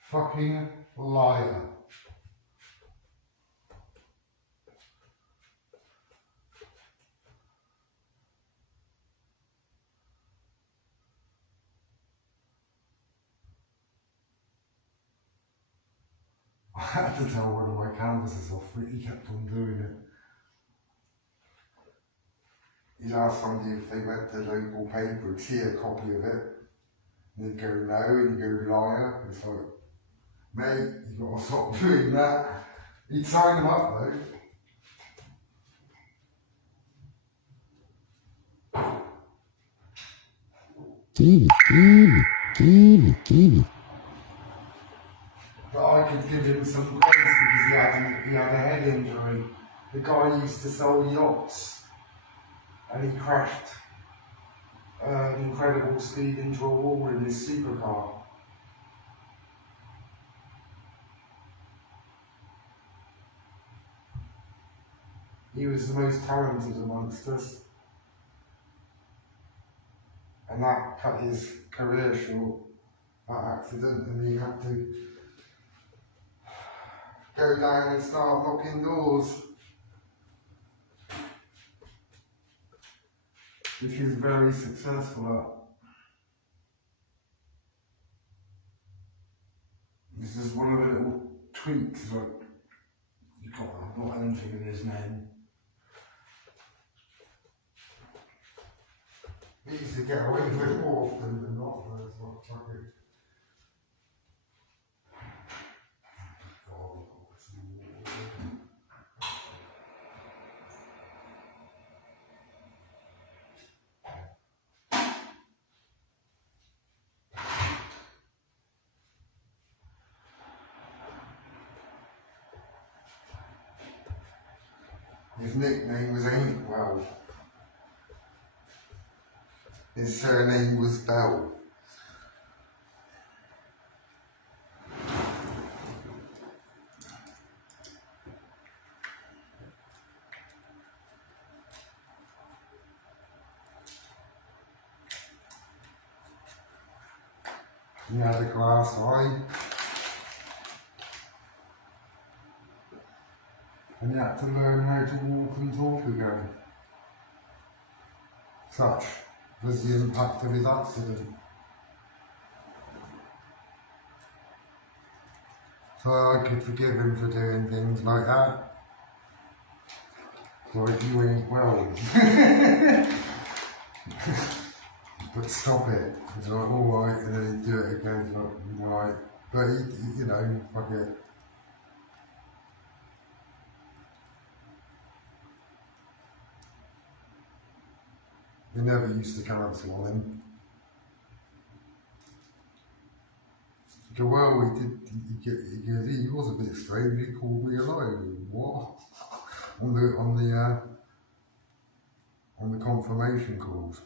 Fucking liar. I had to tell one of my canvassers off, but he kept on doing it. He'd ask somebody if they went to the local paper and see a copy of it. And they'd go no, and he'd go liar. It's like, mate, you've got to stop doing that. He'd sign them up though. But I could give him some grace because he had a head injury. The guy used to sell yachts, and he crashed an incredible speed into a wall in his supercar. He was the most talented amongst us, and that cut his career short, that accident, and he had to go down and start knocking doors, which he was very successful at. This is one of the little tweaks, like, you can't have not anything in his name. He used to get away with it more often than not, but it's not fucking. His nickname was Ain't Well. His surname was Bell. He had a glass eye. And he had to learn how to walk and talk again. Such was the impact of his accident. So I could forgive him for doing things like that. Like, you ain't well. But stop it. It's like, alright, and then he'd do it again, it's like, right. But he, you know, fuck it. He never used to cancel on him. Go, well, he was a bit strange, he called me a liar. What? on the confirmation calls.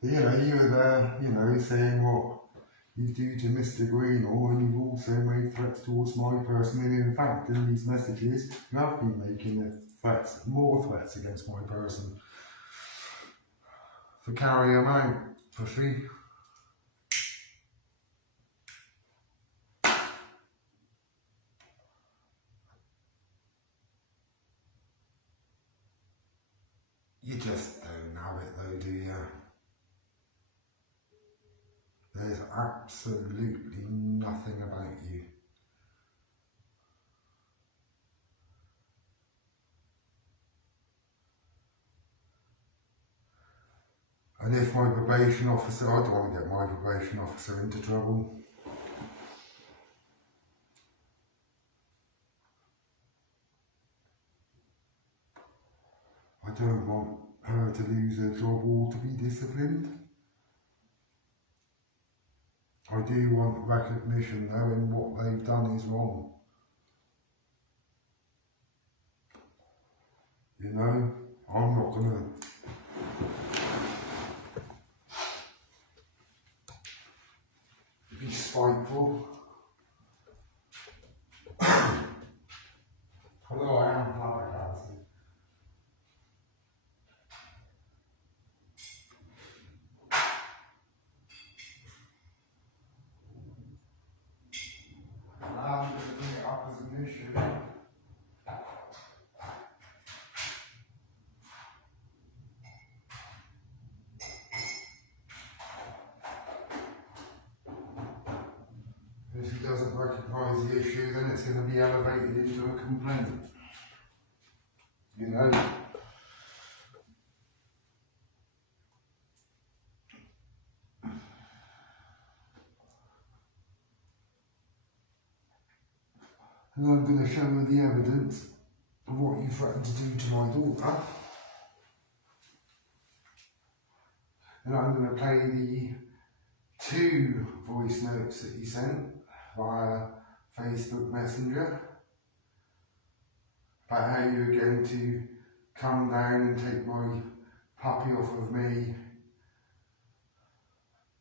You know, you were there, you know, saying what you do to Mr. Greenall, and you've also made threats towards my person, and in fact, in these messages, you have been making threats, more threats against my person. So carry them out, pussy. You just don't have it though, do you? There's absolutely nothing about you. And if my probation officer, I don't want to get my probation officer into trouble. I don't want her to lose her job or to be disciplined. I do want recognition knowing what they've done is wrong. You know, I'm not going to be spiteful. Although I am flabbergasted. I'm going to bring it up as an issue. If he doesn't recognise the issue, then it's going to be elevated into a complaint. You know? And I'm going to show her the evidence of what you threatened to do to my daughter. And I'm going to play the 2 voice notes that you sent via Facebook Messenger about how you were going to come down and take my puppy off of me,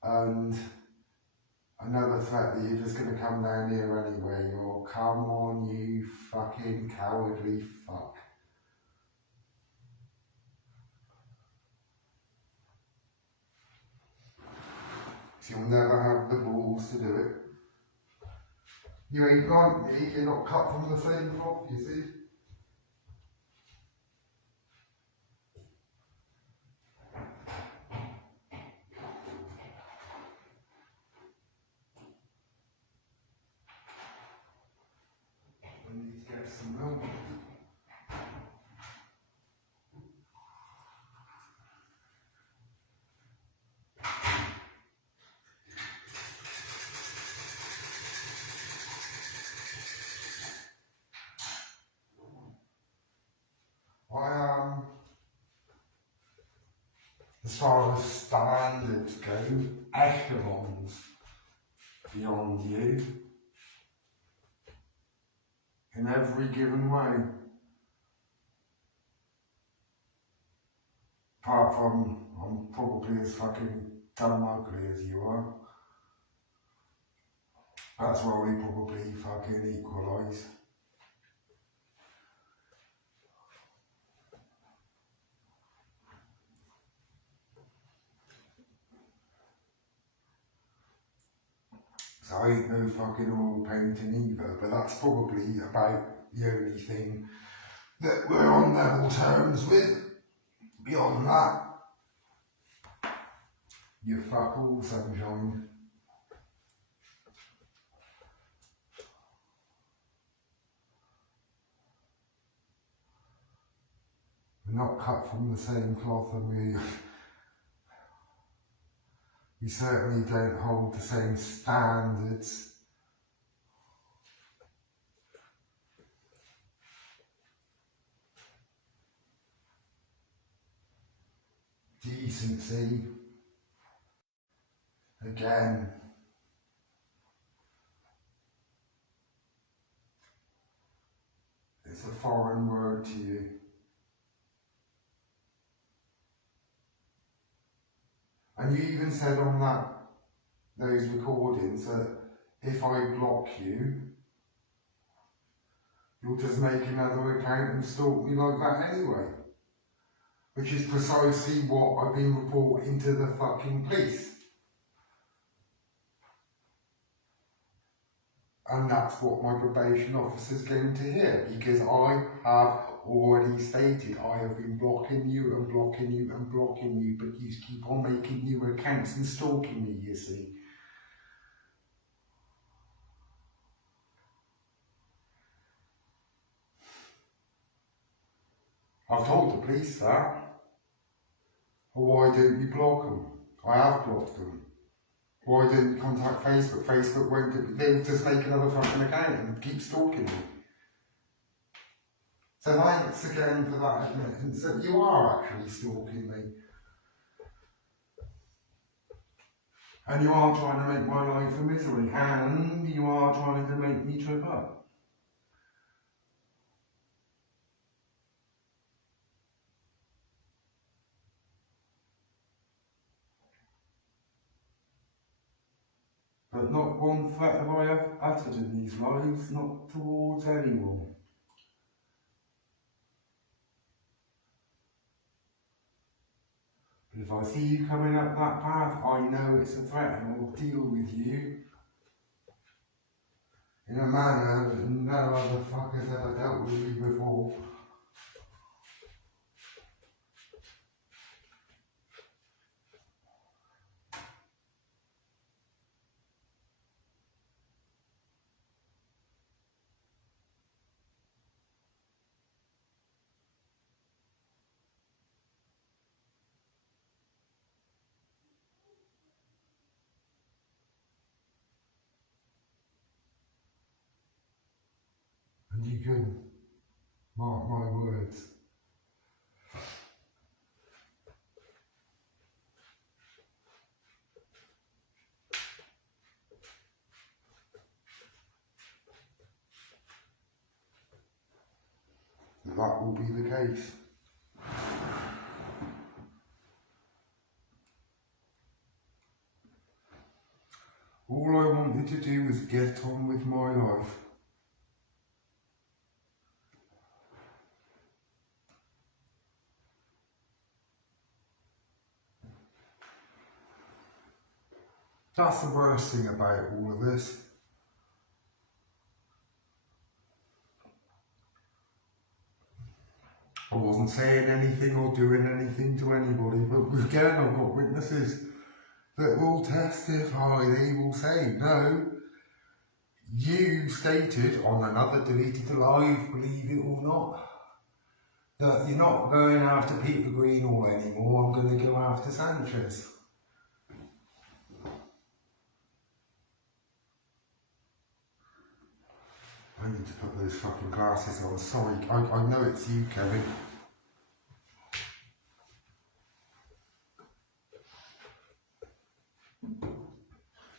and another threat that you're just going to come down here anyway. You're, come on, you fucking cowardly fuck. You'll never have the balls to do it. You ain't like me, you're not cut from the same cloth, you see. I need to get some milk. As far as standards go, echelons beyond you in every given way. Apart from, I'm probably as fucking dumb ugly as you are. That's why we probably fucking equalise. So I ain't no fucking oil painting either, but that's probably about the only thing that we're on level terms with. Beyond that, you fuck all, sunshine. We're not cut from the same cloth, and we certainly don't hold the same standards. Decency, again, it's a foreign word to you. And you even said on those recordings that if I block you, you'll just make another account and stalk me like that anyway. Which is precisely what I've been reporting to the fucking police. And that's what my probation officer's going to hear, because I have already stated I have been blocking you and blocking you and blocking you, but you keep on making new accounts and stalking me, you see. I've told the police that. Or why don't you block them? I have blocked them. Why didn't you contact Facebook? Facebook won't do it. They'll just make another fucking account and keep stalking me. So thanks again for that admittance that you are actually stalking me. And you are trying to make my life a misery. And you are trying to make me trip up. But not one threat have I uttered in these lives, not towards anyone. But if I see you coming up that path, I know it's a threat and I'll deal with you in a manner that no other fucker's ever dealt with you before. And you can mark my words. That will be the case. All I wanted to do was get on with my life. That's the worst thing about all of this. I wasn't saying anything or doing anything to anybody, but again I've got witnesses that will testify. They will say, no, you stated on another deleted live, believe it or not, that you're not going after Peter Greenall anymore, I'm going to go after Sanchez. I need to put those fucking glasses on. Sorry, I know it's you, Kevin.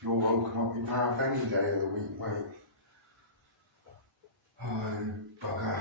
You're welcome up your path any day of the week, mate. Oh, bugger.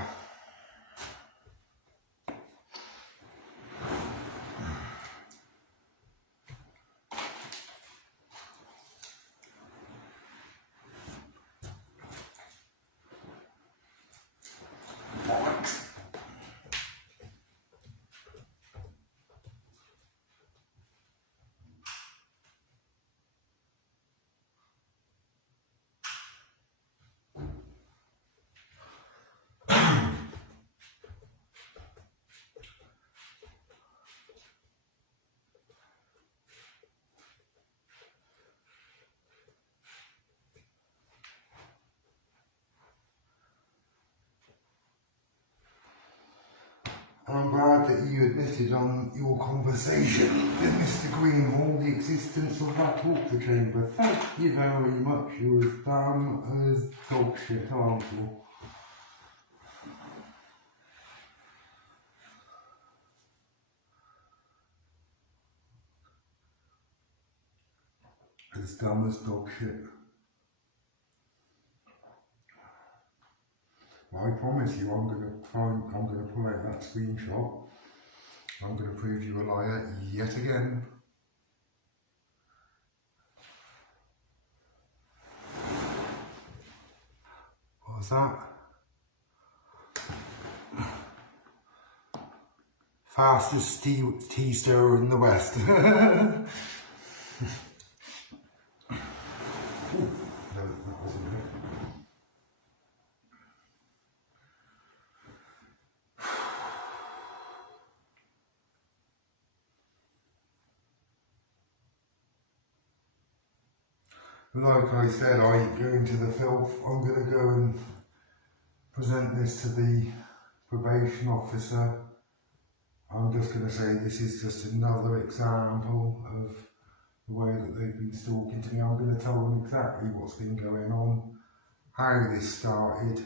I'm glad that you admitted on your conversation with Mr. Greenall the existence of that torture chamber. Thank you very much. You're as dumb as dog shit, aren't you? As dumb as dog shit. Well, I promise you, I'm going to pull out that screenshot. I'm going to prove you a liar yet again. What was that? Fastest tea stirrer in the West. Ooh, no, that wasn't it. Like I said, I ain't going to the filth. I'm going to go and present this to the probation officer I'm just going to say this is just another example of the way that they've been stalking to me. I'm going to tell them exactly what's been going on, how this started,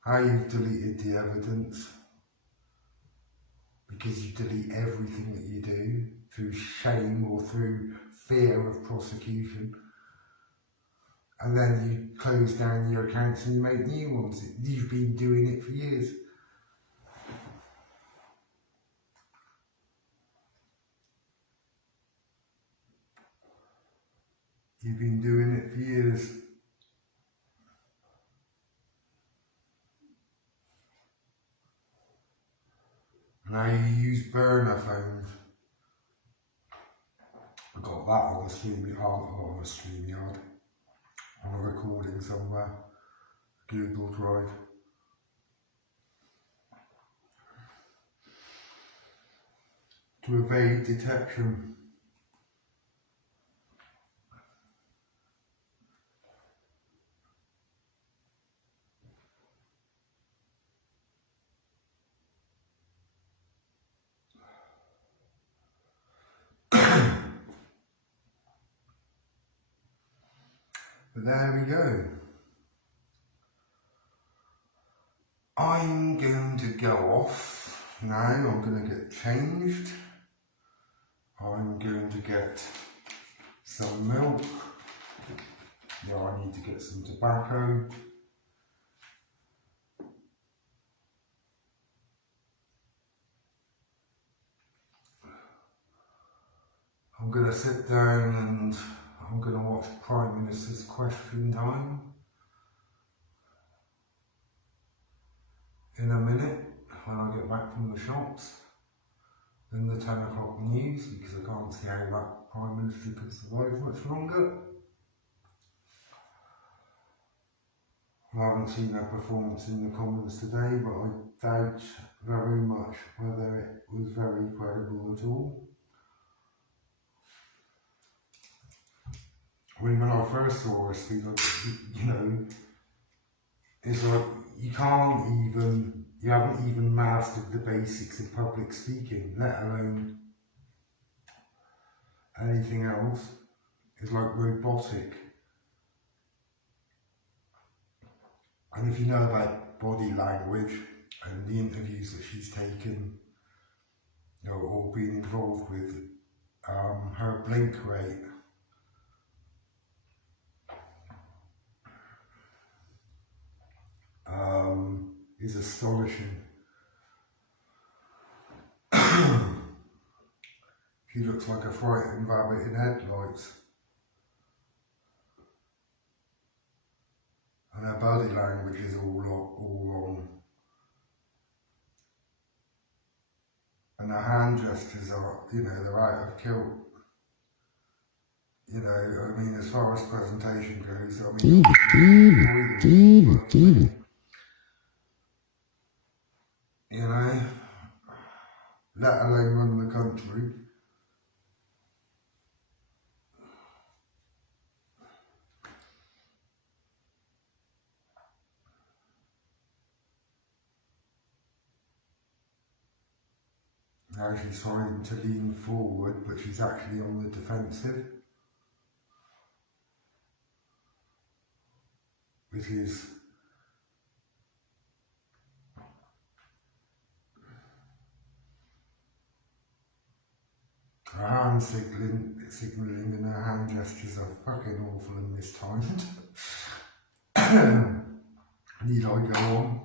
how you've deleted the evidence, because you delete everything that you do through shame or through fear of prosecution. And then you close down your accounts and you make new ones. You've been doing it for years. You've been doing it for years. Now you use burner phones. I got that on the StreamYard, on a recording somewhere, Google Drive. To evade detection. But there we go. I'm going to go off now. I'm going to get changed. I'm going to get some milk. Yeah, I need to get some tobacco. I'm going to sit down and I'm going to watch Prime Minister's Question Time in a minute when I get back from the shops. Then the 10 o'clock news, because I can't see how that Prime Minister can survive much longer. I haven't seen her performance in the Commons today, but I doubt very much whether it was very credible at all. I mean, when I first saw her speak, you know, it's like you haven't even mastered the basics of public speaking, let alone anything else. It's like robotic. And if you know about body language and the interviews that she's taken, you know, or been involved with, her blink rate is astonishing. She looks like a frightened rabbit in headlights. And her body language is all wrong. And her hand gestures are, you know, they're out of kilt. You know, I mean, as far as presentation goes, I mean, you know, let alone run the country. Now she's trying to lean forward, but she's actually on the defensive, which is her hand signalling and her hand gestures are fucking awful and mistimed. Need I go on?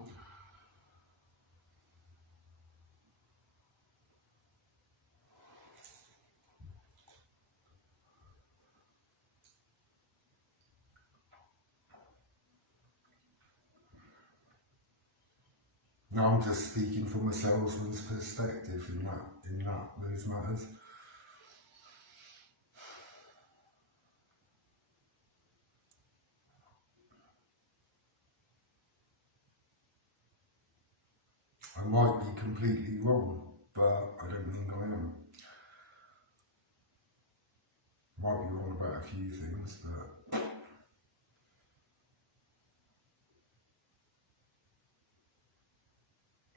No, I'm just speaking from a salesman's perspective in those matters. I might be completely wrong, but I don't think I am. Might be wrong about a few things, but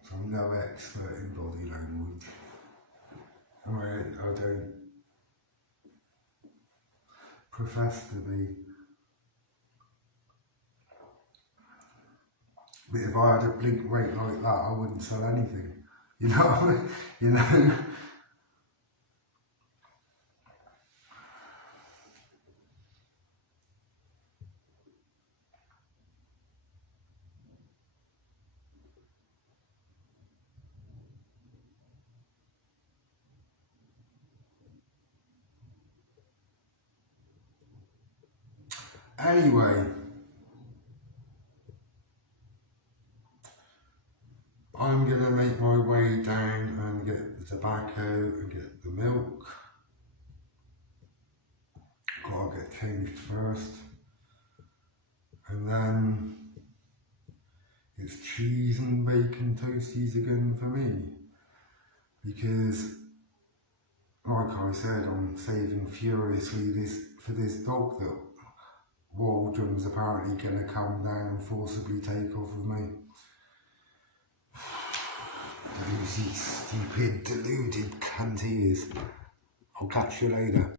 so I'm no expert in body language. I don't profess to be. But if I had a blink rate like that, I wouldn't sell anything. You know, you know. Anyway, I'm gonna make my way down and get the tobacco and get the milk. Gotta get changed first. And then it's cheese and bacon toasties again for me. Because, like I said, I'm saving furiously for this dog that Waldrum's apparently going to come down and forcibly take off of me. Delusive, stupid, deluded cunt he is. I'll catch you later.